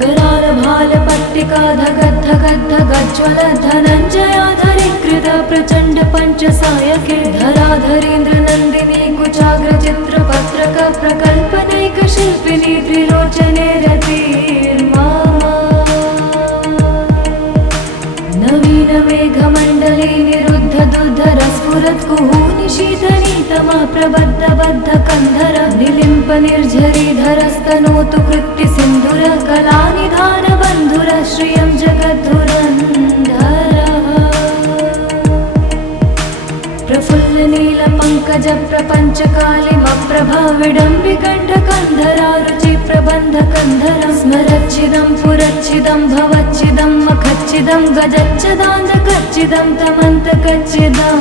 करालभालपट्टिका धगद्धगद्धगज्ज्वलद्धनञ्जयाधरीकृत प्रचण्ड पञ्चसायके धराधरेन्द्रनन्दिनी कुचाग्रचित्रपत्रक प्रकल्पनैकशिल्पिनी त्रिलोचने रतिर्मा नवीन मेघमण्डले निरुद्ध दुर्धरस्फुरत्कुहूनि शीतनीतमा प्रबद्ध बद्ध कन्धर निलिम्प निर्झरीधरस्तनोतु कृत्ति सिन्धुर कलानिधान बन्धुर श्रियं जगद्धुरन्धरः प्रफुल्ल नील पंकज प्रपंच कालिमप्रभा विडम्बिकण्ठकन्धरा रुचि प्रबन्ध कन्धरं स्मरच्चिदं पुरच्चिदं भवच्चिदं मखच्चिदं गजच्चदान्धकच्चिदं तमन्तकच्चिदं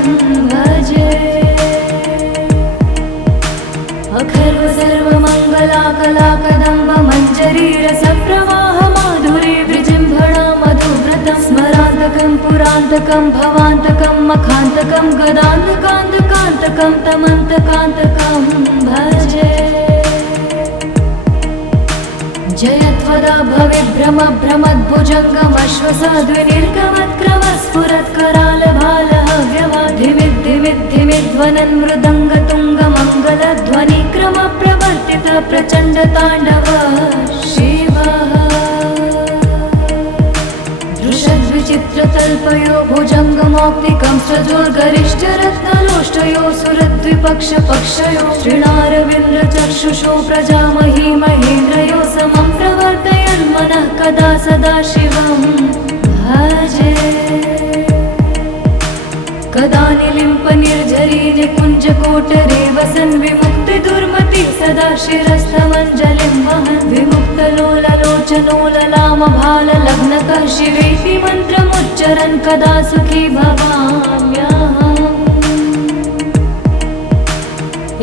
भजे अखर्व सर्वमङ्गलाकलाकदम्ब मञ्जरी रसप्रवाह माधुरी विजृम्भणा मधुव्रतं स्मरान्तकं पुरान्तकं भवान्तकं मखान्तकं गदान्तकान्तकान्तकं तमन्तकान्तकं भजे जयत्वदा भविभ्रम भ्रमद्भुजङ्गमश्वसाद्विनिर्गमत्क्रमस्फुरत्करालभालहव्यवाधिमिद्धिमिद्धिमिध्वनन् मृदङ्गतुङ्गमङ्गलध्वनिक्रम प्रवर्तित प्रचण्ड ताण्डव शिवः दृशद्विचित्रतल्पयो भुजङ्गमौक्तिकं सजोर्गरिष्ठरत्नलोष्टयो सुरद्विपक्षपक्षयो श्रीणारविन्द्रचक्षुषो प्रजामही महेन्द्रयो समं प्रवर्तयन्मनः कदा सदा शिवं भजे कदा निलिम्प निर्झरी निकुञ्जकोटरे वसन् विमुक्तिदुर्मति सदा शिरस्थमञ्जलिं वहन् विमुक्तलोललोचनोललामभाललग्नकः शिवेति मन्त्रमुच्चरन् कदा सुखी भवाम्यहम्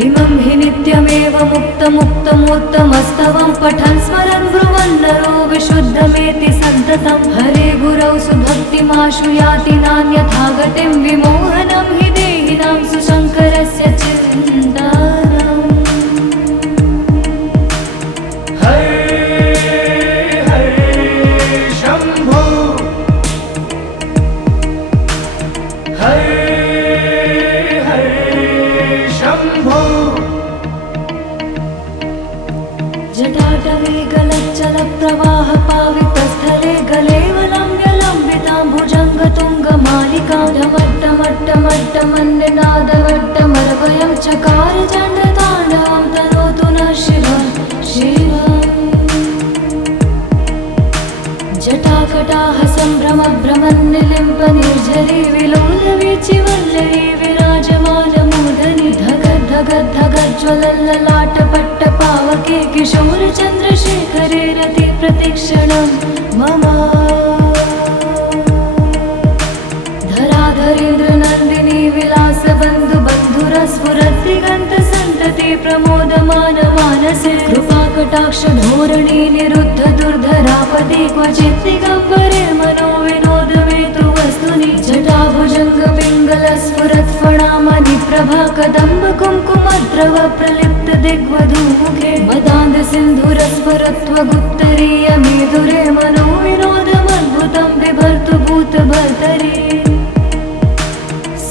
इमं हि नित्यमेव मुक्तमुक्तमोत्तमस्तवं पठन् स्मरन् ब्रुवन् नरो विशुद्धमेति सन्ततं हरे गुरौ सुभक्तिमाशु याति नान्यथा गतिं विमोहनं हि देहिनां सुशङ्करस्य चिन्तानम् हर हर शम्भो हर हर शम्भो जटाटवे गलच्चलप्रवाह पावितस्थले गलेवलम्ब्यलम्बितां भुजङ्गतुङ्गमालिकां ढमट्टमट्टमट्टमन्निनादवट्टमरवयं चकार चण्डताण्डवं तनोतु शिव शिव जटाकटाह सम्भ्रम भ्रमन्निलिम्प निर्झरी विलोलवीचि वल्लरी विराजमानमूर्धनि धगद् धगद् धगज्ज्वलल्ललाटपट्ट पावके किशोर चन्द्रशेखरे रति प्रतिक्षणं मम धराधरेन्द्र नन्दिनी विलास बन्धु बन्धुरस्फुरद्दिगन्त सन्तति प्रमोदमान मानसे कृपाकटाक्ष धोरणी निरुद्ध दुर्धरापति क्वचित् दिगम्बरे मनो विनोदमेतु वस्तुनि जटाभुजङ्ग पिङ्गल स्फुरत् फणामणि प्रभा कदम्ब कुङ्कुमद्रव प्रलिप्त दिग्वधूमुखे मदान्ध सिन्धुरस्फुरत्वगुत्तरीय मेधुरे मनो विनोदमद्भुतं बिभर्तु भूतभर्तरि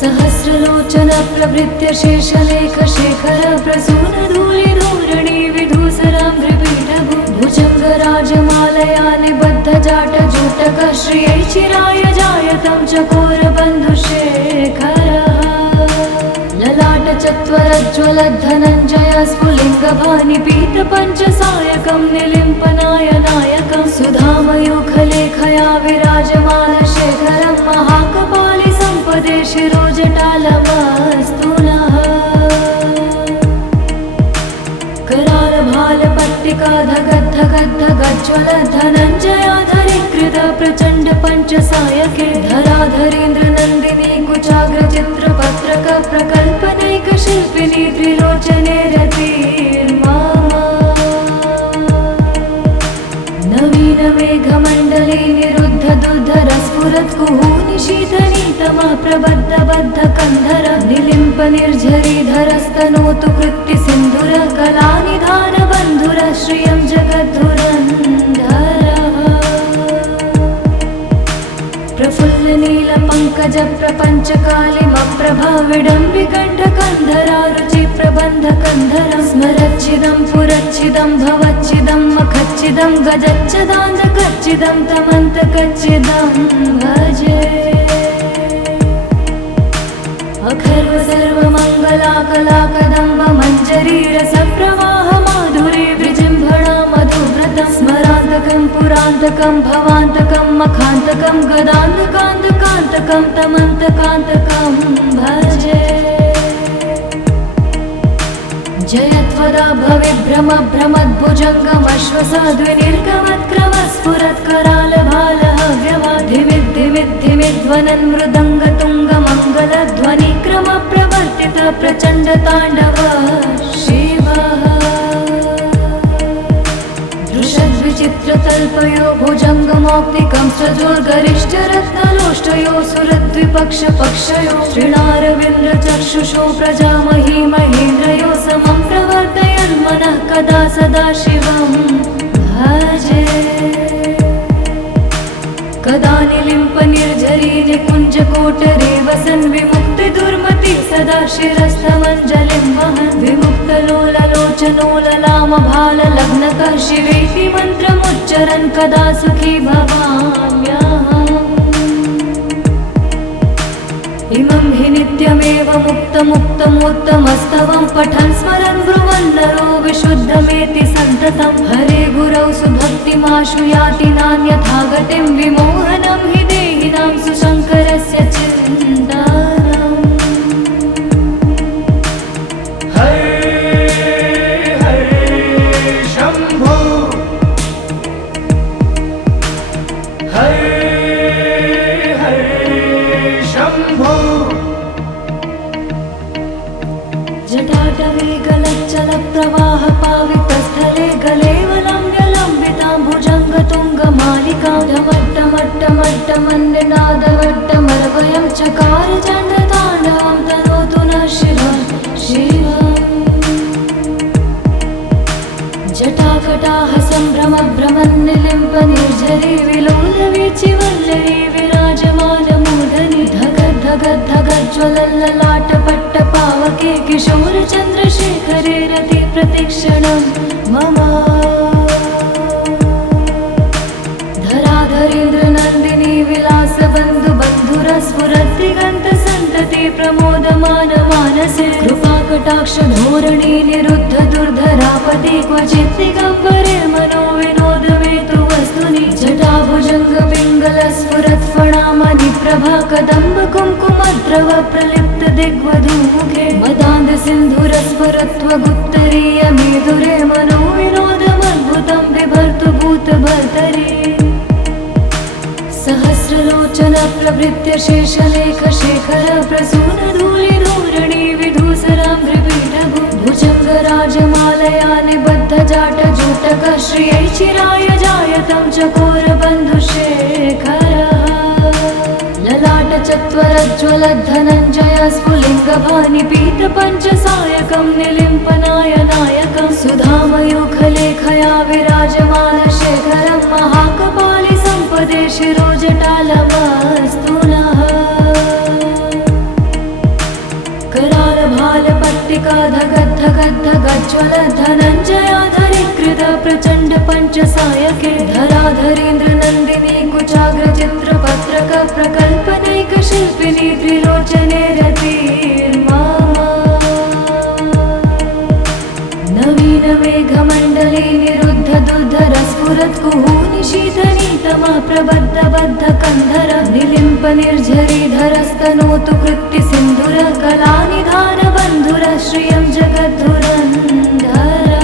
सहस्रलोचन प्रभृत्य शेषलेख शेखर प्रसून धूलि धूरणि विधूसरां त्रिपीठभु भुजङ्ग राजमालया निबद्ध जाट जूटक श्रियै चिराय जायतं चकोर बन्धुशेखरः ललाट चत्वरज्ज्वलद्धनञ्जय स्फुलिङ्गभानि पीत पञ्चसायकं निलिम्पनाय नायकं सुधामयूखलेखया विराजमान शेखरं महाकपालि सम्पदे शिरोजटालमस्तु नः करालभालपट्टिका धगद् धगद् धगज्ज्वल धनञ्जयाधरीकृत प्रचण्ड पञ्चसायके धराधरेन्द्र नन्दिनी कुचाग्र चित्रपत्रक प्रकल्पनैक शिल्पिनी त्रिलोचने रतिर्मा नवीन मेघमण्डले निरुद्ध दुर्धर स्फुरत् कुहूनि शीतनीतमा प्रबद्ध बद्ध कन्धर निलिम्प निर्झरीधरस्तनोतु कृत्ति सिन्धुर कलानिधान बन्धुर श्रियं जगद्धुरन्धरः प्रफुल्ल नील पङ्कज प्रपञ्च कालिमप्रभा विडम्बिकण्ठ कन्धरा रुचि प्रबन्ध कन्धर स्मरच्छिदं पुरच्छिदं भवच्छिदं मखच्छिदं गजच्छदान्धकच्छिदं तमन्तकच्छिदं भजे अखर्व सर्वमङ्गलाकलाकदम्ब मञ्जरी रसप्रवाह माधुरी विजृम्भणा मधुव्रतं स्मरान्तकं पुरान्तकं भवान्तकं मखान्तकं गदान्तकान्तकान्तकं तमन्तकान्तकं भजे जयत्वदा भविभ्रम भ्रमद्भुजङ्गमश्वसाद्विनिर्गमत्क्रम स्फुरत्करालभालहव्यवा धिमिद्धिमिद्धिमिध्वनन् मृदङ्गतुङ्गमङ्गलध्वनिक्रम प्रवर्तित प्रचण्ड ताण्डव शिवः दृशद्विचित्रतल्पयो भुजङ्गमौक्तिकं सजोर्गरिष्ठरत्नलोष्टयो सुरद्विपक्षपक्षयो श्रीणारविन्द्रचक्षुषो प्रजामही महेन्द्रयो समं प्रवर्तयन्मनः कदा सदा शिवं भजे कदा निलिम्प निर्झरी निकुञ्जकोटरे वसन् विमुक्ति दुर्मति सदा शिरस्थमञ्जलिं वहन् विमुक्तलोललोचनोललाम भाललग्नकः शिवेति मन्त्रमुच्चरन् कदा सुखी भवाम्यहम् इमं हि नित्यमेव मुक्तमुत्तमोत्तमस्तवं पठन् स्मरन् ब्रुवन् नरो विशुद्धमेति सन्ततं हरे गुरौ सुभक्तिमाशु याति नान्यथा गतिं विमोहनं हि देहिनां सुशङ्करस्य चिन्तनम् हरे हरे शम्भो हरे हरे शम्भो जटाटवे गलच्चल प्रवाह पावितस्थले गलेवलम्ब्यलम्बितां भुजङ्गतुङ्गमालिकां ढमट्टमट्टमट्टमन्निनादवट्टमर्वयं चकार चण्डताण्डवं तनोतु नः शिव शिव जटाकटाह सम्भ्रम भ्रमन्निलिम्प निर्झरी विलोलवीचि वल्लरी विराजमानमूर्धनि धगद् धगद् धगज्ज्वलल्ललाटपट्ट पावके किशोर चन्द्रशेखरे रति प्रतिक्षणं मम धराधरेन्द्र नन्दिनी विलास बन्धु बन्धुरस्फुरद्दिगन्त सन्तति प्रमोदमान मानसे कृपाकटाक्ष कृपाकटाक्षधोरणी निरुद्ध दुर्धरापदे क्वचित् दिगम्बरे मनोविनोदमेतु वस्तुनि जटाभुजङ्ग पिङ्गलस्फुरत्फणामणि प्रभा कदम्ब कुङ्कुमद्रव प्रलिप्त दिग्वधूमुखे मदान्ध सिन्धुरस्फुरत्वगुत्तरीय मेधुरे मनोविनोदमद्भुतं बिभर्तु भूतभर्तरि सहस्रलोचन प्रभृत्य शेषलेख शेखर प्रसून धूलि धूरणि विधूसराङ्घ्रिपीठभु भुजङ्गराजमालया निबद्ध जाट जूटक श्रियै चिराय जायतं चकोर बन्धुशेखरः ललाट चत्वरज्ज्वलद्धनञ्जय स्फुलिङ्गभानि पीत पञ्चसायकं निलिम्पनाय नायकं सुधामयूखलेखया विराजमान शेखरं महाकपालि सम्पदे शिरोजटालमस्तु नः करालभालपट्टिका धगद्धगद्धगज्ज्वल धनञ्जयाधरीकृत प्रचण्ड पञ्चसायके धराधरेन्द्र नन्दिनी कुचाग्रचित्रपत्रक प्रकल्पनैक शिल्पिनी त्रिलोचने रतिर्मा नवीन मेघमण्डले निरुद्ध दुर्धर स्फुरत्कुहूनि शीतनीतमा प्रबद्ध बद्ध कन्धर निलिम्प निर्झरीधरस्तनोतु कृत्ति सिन्धुर कलानिधान बन्धुर श्रियं जगद्धुरन्धरः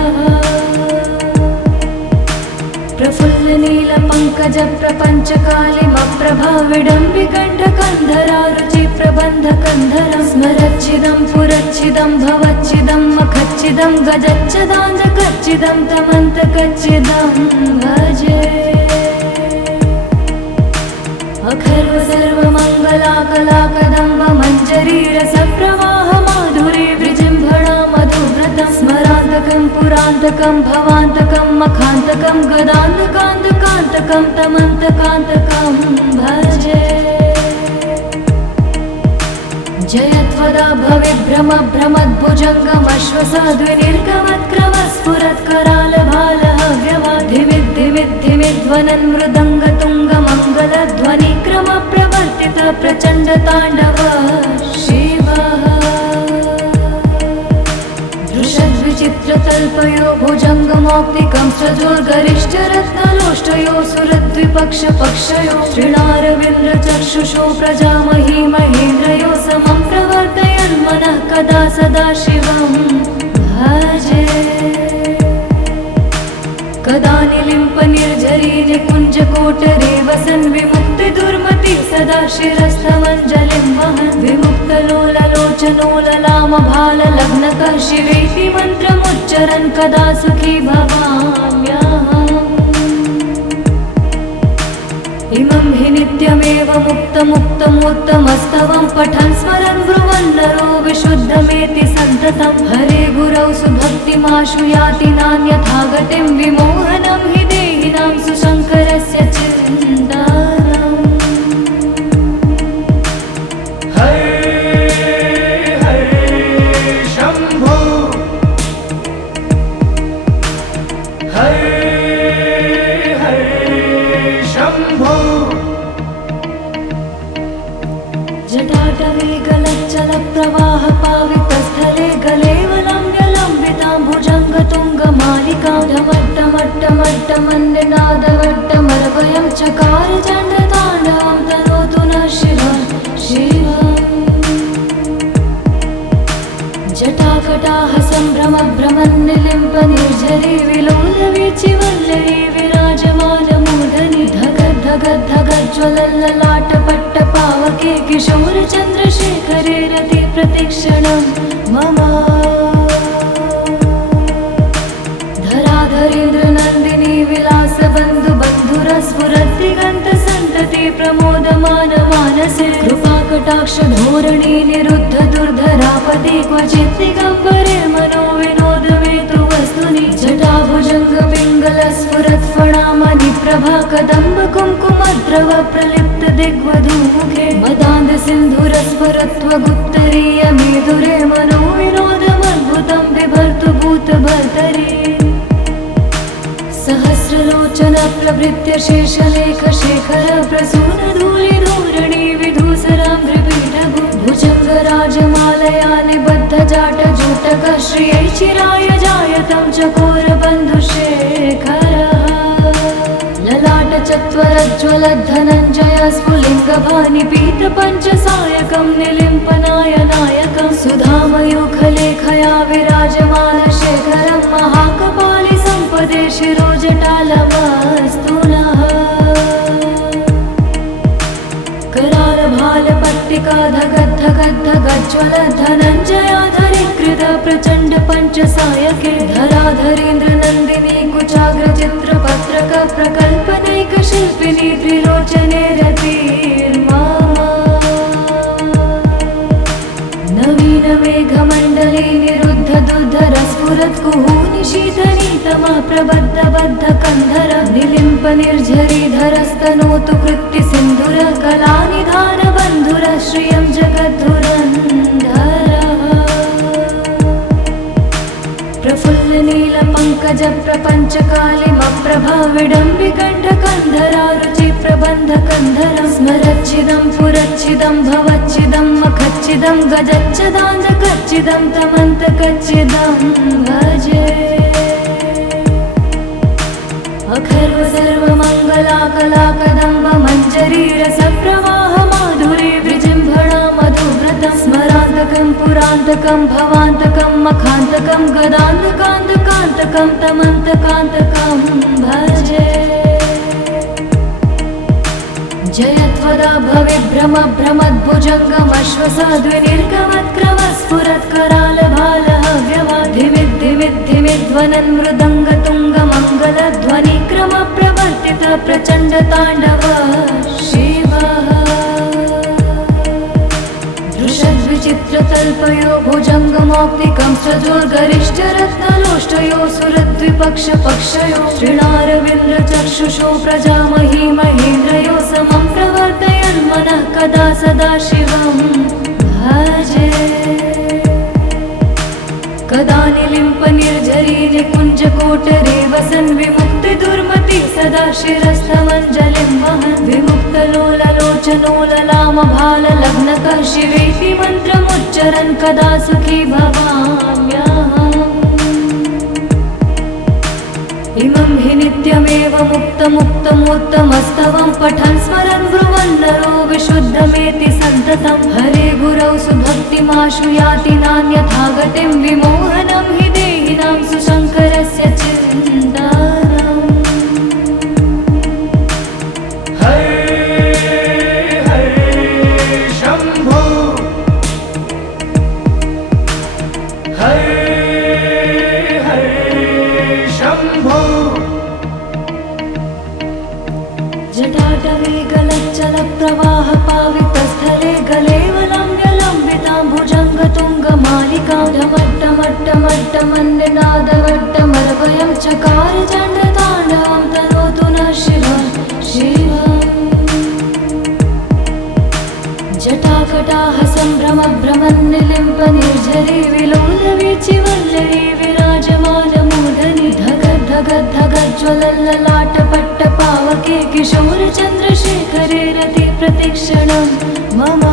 प्रफुल्ल नील पङ्कज प्रपञ्च कालिमप्रभा विडम्बिकण्ठ कन्धरा रुचि प्रबन्ध कन्धर स्मरच्छिदं पुरच्छिदं भवच्छिदं मखच्छिदं गजच्छदान्धकच्छिदं तमन्तकच्छिदं भजे अखर्व सर्वमङ्गलाकलाकदम्ब मञ्जरी रसप्रवाह माधुरी विजृम्भणा मधुव्रतं स्मरान्तकं पुरान्तकं भवान्तकं मखान्तकं गदान्तकान्तकान्तकं तमन्तकान्तकं भजे जयत्वदा भविभ्रम भ्रमद्भुजङ्गमश्वसाद्विनिर्गमत्क्रमस्फुरत्करालभालहव्यवाधिमिद्धिमिद्धिमिध्वनन् मृदङ्गतुङ्गमङ्गलध्वनिक्रम प्रवर्तित प्रचण्ड ताण्डव शिवः दृशद्विचित्रतल्पयो भुजङ्गमौक्तिकं सजोर्गरिष्ठरत्नलोष्टयो सुरद्विपक्षपक्षयो श्रीणारविन्द्रचक्षुषो प्रजामही महेन्द्रयो समं प्रवर्तयन् मनः कदा सदा शिवं भजे कदा निलिम्प निर्झरी निकुञ्जकोटरे वसन् विमुक्ति दुर्मति सदा शिरस्थमञ्जलिं वहन् विमुक्तलोललोचनोललामभाललग्नकः शिवेति मन्त्रमुच्चरन् कदा सुखी भवाम्यहम् इमं हि नित्यमेव मुक्तमुक्तमोत्तमस्तवं पठन् स्मरन् ब्रुवन् नरो विशुद्धमेति सन्ततं हरे गुरौ सुभक्तिमाशु याति नान्यथा गतिं विमोहनं हि देहिनां सुशङ्करस्य चिन्तनम् हरे हरे शम्भो हरे हरे शम्भो जटाटवे गलच्चल प्रवाह पावितस्थले गलेवलम्ब्यलम्बितां भुजङ्गतुङ्गमालिकां ढमट्टमट्टमट्टमन्निनादवट्टमर्वयं चकार चण्डताण्डवं तनोतु नः शिवः शिवम् जटाकटाह सम्भ्रमभ्रमन्निलिम्प निर्झरी विलोलवीचिवल्लरी विराजमानमूर्धनि धगद्धगद्धगज्ज्वलल्ललाटपट्टपावके किशोरचन्द्रशेखरे रति प्रतिक्षणं मम धराधरेन्द्र नन्दिनी विलासबन्धु बन्धुरस्फुरद्दिगन्तसन्तति प्रमोदमान मानसे कृपाकटाक्षधोरणी निरुद्ध दुर्धरापदे क्वचित् दिगम्बरे मनोविनोदमेतु वस्तुनि जटाभुजङ्ग पिङ्गलस्फुरत्फणामणि प्रभा कदम्ब कुङ्कुमद्रव प्रलिप्त दिग्वधूमुखे मदान्ध सिन्धुरस्फुरत्वगुत्तरीय मेधुरे मनोविनोदमद्भुतं बिभर्तु भूतभर्तरि सहस्रलोचन प्रभृत्य शेषलेख शेखर प्रसून धूलि धूरणि विधूसराङ्घ्रिपीठभु भुजङ्गराजमालया निबद्धजाटजूटकः श्रियै चिराय जायतं चकोरबन्धुशेखरः ललाटचत्वरज्ज्वलद्धनञ्जय स्फुलिङ्गभानि पीतपञ्चसायकं निलिम्पनायनायकं सुधामयूखलेखया विराजमानशेखरं महाकपालि सम्पदे शिरोजटालमस्तु नः करालभालपट्टिकाधगद्धगद्धगज्ज्वलद्धनञ्जयाधरीकृत प्रचण्ड पञ्चसायके धराधरेन्द्रनन्दिनी कुचाग्रचित्रपत्रक प्रकल्पनैकशिल्पिनी त्रिलोचने रतिर्मा नवीनमेघमण्डले निरुद्ध दुर्धरस्फुरत्कुहूनि शीतनीतमा प्रबद्धबद्धकन्धर निलिम्प निर्झरीधरस्तनोतु कृत्तिसिन्धुर कलानिधानबन्धुर श्रियं जगद्धुरन्धरः प्रफुल्लनीलपङ्कज प्रपञ्चकालिमप्रभाविडम्बिकण्ठकन्धरा रुचिप्रबन्धकन्धरं स्मरच्छिदं पुरच्छिदं भवच्छिदं मखच्छिदं गजच्छदान्धकच्छिदं तमन्तकच्छिदं भजे अखर्व सर्वमङ्गलाकलाकदम्ब मञ्जरीरसप्रवाह माधुरी विजृम्भणा मधुव्रतं स्मरान्तकं पुरान्तकं भवान्तकं मखान्तकं गदान्तकान्तकान्तकं तमन्तकान्तकं भजे जयत्वदा भविभ्रम भ्रमद्भुजङ्गमश्वसाद्विनिर्गमत्करालभालहव्यवाधिमिद्धिमिद्धिमिध्वनन् मृदङ्गतुङ्गमङ्गलध्वनिक्रम प्रवर्तित प्रचण्डताण्डवः शिवः दृशद्विचित्रतल्पयो भुजङ्गमौक्तिकं सजोर्गरिष्ठरत्नलोष्टयो सुरद्विपक्षपक्षयो श्रीणारविन्द्रचक्षुषो प्रजामही महेन्द्रयो समं प्रवर्तयन्मनः कदा सदा शिवं भजे कदा निलिम्प निर्झरी निकुञ्जकोटरे वसन् विमुक्तिदुर्मति सदा शिरस्थमञ्जलिं वहन् विमुक्तलोललोचनोललामभाललग्नकः शिवेति मन्त्रमुच्चरन् कदा सुखी भवाम्यहम् इमं हि नित्यमेव मुक्तमुत्तमोत्तमस्तवं पठन् स्मरन् ब्रुवन् नरो विशुद्धमेति सन्ततं हरे गुरौ सुभक्तिमाशु याति नान्यथा गतिं विमोहनं हि देहिनां सुशङ्करस्य चिन्तनम् हरे हरे शम्भो हरे हरे शम्भो जटाटवे गलच्चलप्रवाह पावितस्थले गलेवलम्ब्यलम्बितां भुजङ्गतुङ्गमालिकां ढमट्टमट्टमट्टमन्निनादवट्टमर्वयं चकार चण्डताण्डवं तनोतु नः शिवः शिवम् जटाकटाः सम्भ्रमभ्रमन्निलिम्प निर्झरी विलोलवीचिवल्लरी विराजमानमूर्धनि धगद्धगद्धगज्ज्वलल्ललाटपट्टपावके किशोरचन्द्रशेखरे रति प्रतिक्षणं मम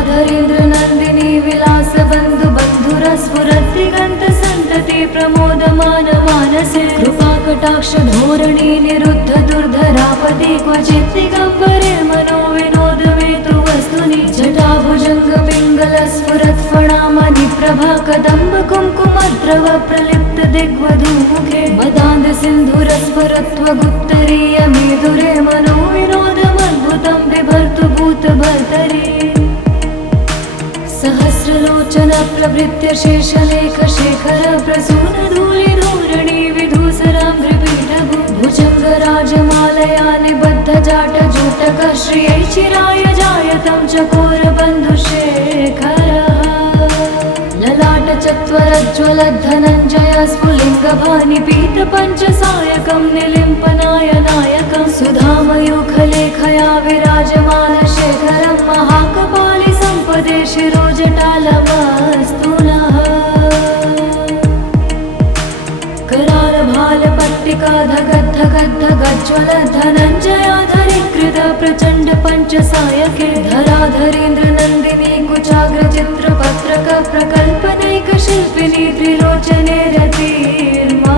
धराधरेन्द्रनन्दिनी विलासबन्धुबन्धुरस्फुरद्दिगन्तसन्तति प्रमोदमानमानसे कृपाकटाक्षधोरणी निरुद्ध दुर्धरापति क्वचित् दिगम्बरे मनो विनोदमेतु वस्तुनि जटाभुजङ्गपिङ्गलस्फुरत्फणामणिप्रभा कदम्ब कुङ्कुमद्रव प्रलिप्त दिग्वधूमुखे मदान्धसिन्धुरस्फुरत्वगुत्तरीय मेधुरे मनो विनोदमद्भुतं बिभर्तु भूतभर्तरि सहस्रलोचन प्रभृत्य शेषलेख शेखर प्रसूनधूलिधूरणि विधूसराङ्घ्रिपीठभु भुजङ्गराजमालया निबद्धजाटजूटकः श्रियै चिराय जायतं चकोरबन्धुशेखरः ललाटचत्वरज्ज्वलद्धनञ्जय स्फुलिङ्गभानि पीतपञ्चसायकं निलिम्पनायनायकं सुधामयूखलेखया विराजमानशेखरं महाकपालि सम्पदे शिरोजटालमस्तु नः करालभालपट्टिकाधगद्धगद्धगज्ज्वलद्धनञ्जयाधरी धरीकृत प्रचण्ड पञ्चसायके धराधरेन्द्र नन्दिनी कुचाग्र चित्रपत्रक प्रकल्पनैक शिल्पिनी त्रिलोचने रतिर्मा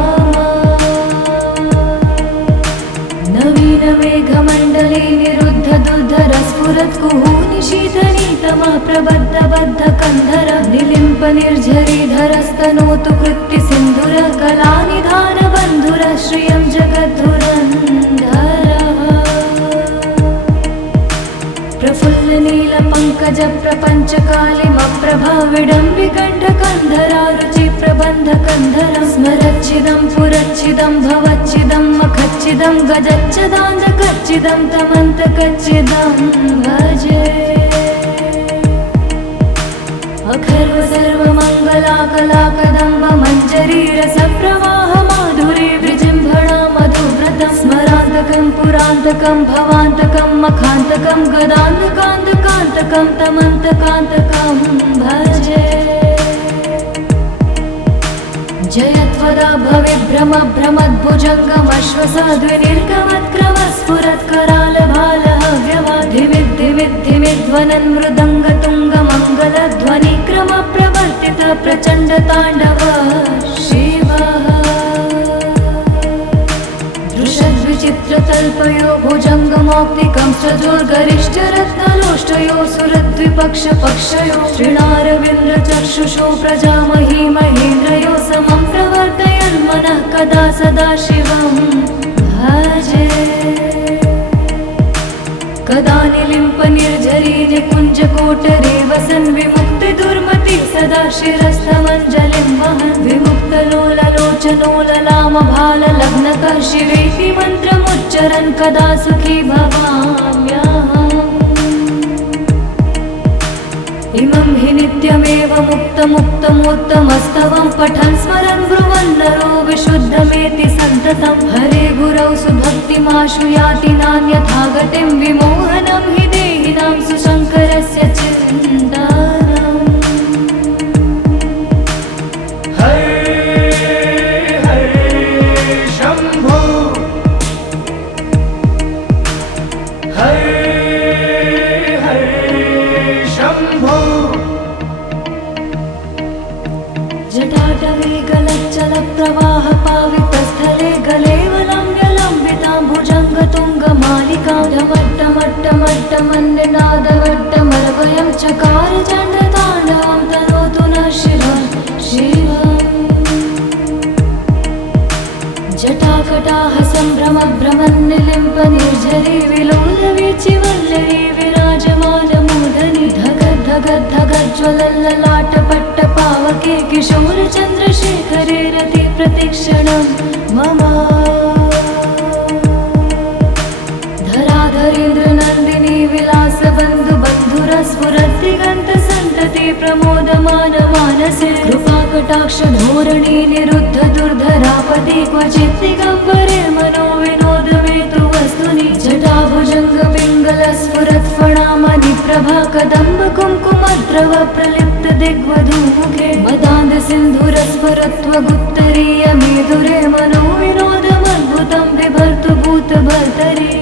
नवीन मेघमण्डले निरुद्ध दुर्धर स्फुरत्कुहूनि शीतनीतमा प्रबद्ध बद्ध कन्धर निलिम्प निर्झरीधरस्तनोतु कृत्ति सिन्धुर कलानिधान बन्धुर श्रियं जगद्धुरन्धरः प्रफुल्ल नील पङ्कज प्रपञ्च कालिमप्रभा विडम्बिकण्ठ कन्धरा रुचि प्रबन्ध कन्धर स्मरच्छिदं पुरच्छिदं भवच्छिदं मखच्छिदं गजच्छदान्धकच्छिदं तमन्तकच्छिदं भजे अखर्व सर्वमङ्गला कला कदम्ब मञ्जरी रसप्रवाह माधुरी विजृम्भणा मधुव्रतं स्मरान्तकं पुरान्तकं भवान्तकं मखान्तकं गदान्तकान्तकान्तकं तमन्तकान्तकं भजे जयत्वदा भविभ्रम भ्रमद्भुजङ्गमश्वसाद्विनिर्गमत्क्रमस्फुरत्करालभालहव्यवाधिमिद्धिमिद्धिमिध्वनन् मृदङ्गतुङ्गमङ्गलध्वनिक्रम प्रवर्तित प्रचण्ड ताण्डव शिवः दृशद्विचित्रतल्पयो भुजङ्गमौक्तिकं सजोर्गरिष्ठरत्नलोष्टयो सुरद्विपक्षपक्षयो श्रीणारविन्द्रचक्षुषो प्रजामही महेन्द्रयो समं प्रवर्तयन्मनः कदा सदा शिवं भजे कदा निलिम्प निर्झरी निकुञ्जकोटरे वसन् विमुक्तिदुर्मति सदा शिरस्थमञ्जलिं वहन् विमुक्तलोललोचनोललामभाललग्नकः शिवेति मन्त्रमुच्चरन् कदा सुखी भवाम्यहम् इमं हि नित्यमेव मुक्तमुक्तमोत्तमस्तवं पठन् स्मरन् ब्रुवन् नरो विशुद्धमेति सन्ततं हरे गुरौ सुभक्तिमाशु याति नान्यथा गतिं विमोहनं हि देहिनां सुशङ्करस्य चिन्तनम् हरे हरे शम्भो हरे हरे शम्भो जटाटवे गलच्चल प्रवाह पावितस्थले गलेवलम्ब्यलम्बितां भुजङ्गतुङ्गमालिकां ढमट्टमट्टमट्टमन्निनादवट्टमर्वयं चकार चण्डताण्डवं तनोतु नः शिवं शिवम् जटाकटाह सम्भ्रमभ्रमन्निलिम्प निर्झरी विलोलवीचिवल्लरी विराजमानमूर्धनि धगद्धगद्धगज्ज्वलल्ललाटपट्टपावके किशोरचन्द्रशेखरे रति प्रतिक्षणं मम धराधरेन्द्र नन्दिनी विलासबन्धु बन्धुरस्फुरद्दिगन्तसन्तति प्रमोदमान मानसे कृपाकटाक्ष धोरणी निरुद्ध दुर्धरापति क्वचित् दिगम्बरे मनो विनोदमेतु वस्तुनि जटाभुजङ्ग पिङ्गल स्फुरत्फणामणि प्रभा कदम्ब कुङ्कुमद्रव प्रलिप्त दिग्वधूमुखे मदान्ध सिन्धुरस्फुरत्वगुत्तरीय मेदुरे मनो विनोदमद्भुतं बिभर्तु भूतभर्तरि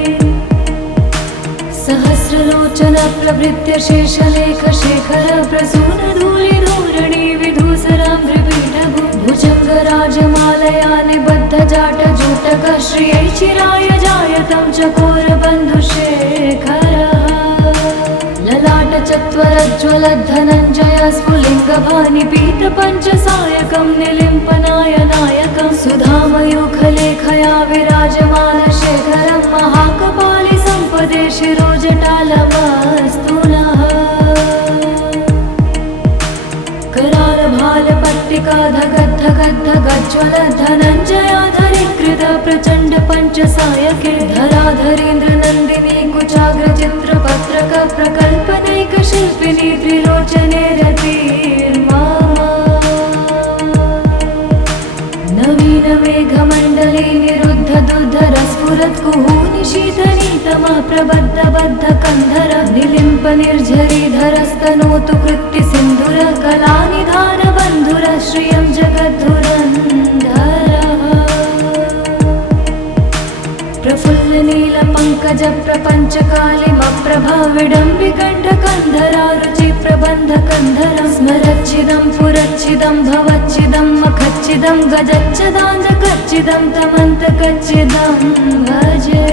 सहस्रलोचन प्रभृत्य शेषलेख शेखर प्रसून धूलिधूरणि विधूसराम्भ्रिपीठभु भुजङ्गराजमालया निबद्ध जाटजूटक श्रियै चिराय जायतं चकोरबन्धुशेखरः ललाट चत्वरज्ज्वलद्धनञ्जय स्फुलिङ्गभानि पञ्चसायकं निलिम्पनायनायकं सुधामयूखलेखया विराजमान शेखरं महाकपालि सम्पदे शिरोजटालमस्तु नः करालभालपट्टिका धगद्धगद्धगज्ज्वल धनञ्जयाधरीकृत प्रचण्ड पञ्चसायके धराधरेन्द्र नन्दिनी कुचाग्र चित्रपत्रक प्रकल्पनैक शिल्पिनी त्रिलोचने रतिर्मा नवीन मेघमण्डले निरुद्ध दुर्धर स्फुरत्कुहूनि शीतनीतमा प्रबद्ध बद्ध कन्धर निलिम्प निर्झरीधरस्तनोतु कृत्ति सिन्धुर कलानिधान बन्धुर श्रियं जगद्धुरन्धरः प्रफुल्ल नील पङ्कज प्रपञ्च प्रबन्धकन्धरं स्मरच्चिदं पुरच्चिदं भवच्चिदं मखच्चिदं गजच्चिदाञ्जकच्चिदं तमन्तकच्चिदं भजे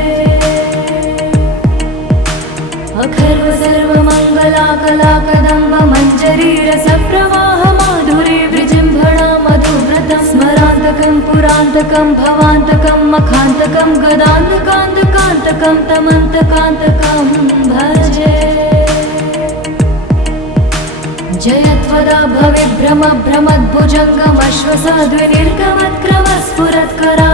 अखर्व सर्वमङ्गलाकलाकदम्ब मञ्जरी रसप्रवाह माधुरी विजृम्भणा मधुव्रतं स्मरान्तकं पुरान्तकं भवान्तकं मखान्तकं गदान्तकान्तकान्तकं तमन्तकान्तकं भजे जयत्वदा भविभ्रम भ्रमद्भुजङ्गमश्वसाद्विनिर्गमत्क्रमस्फुरत्करा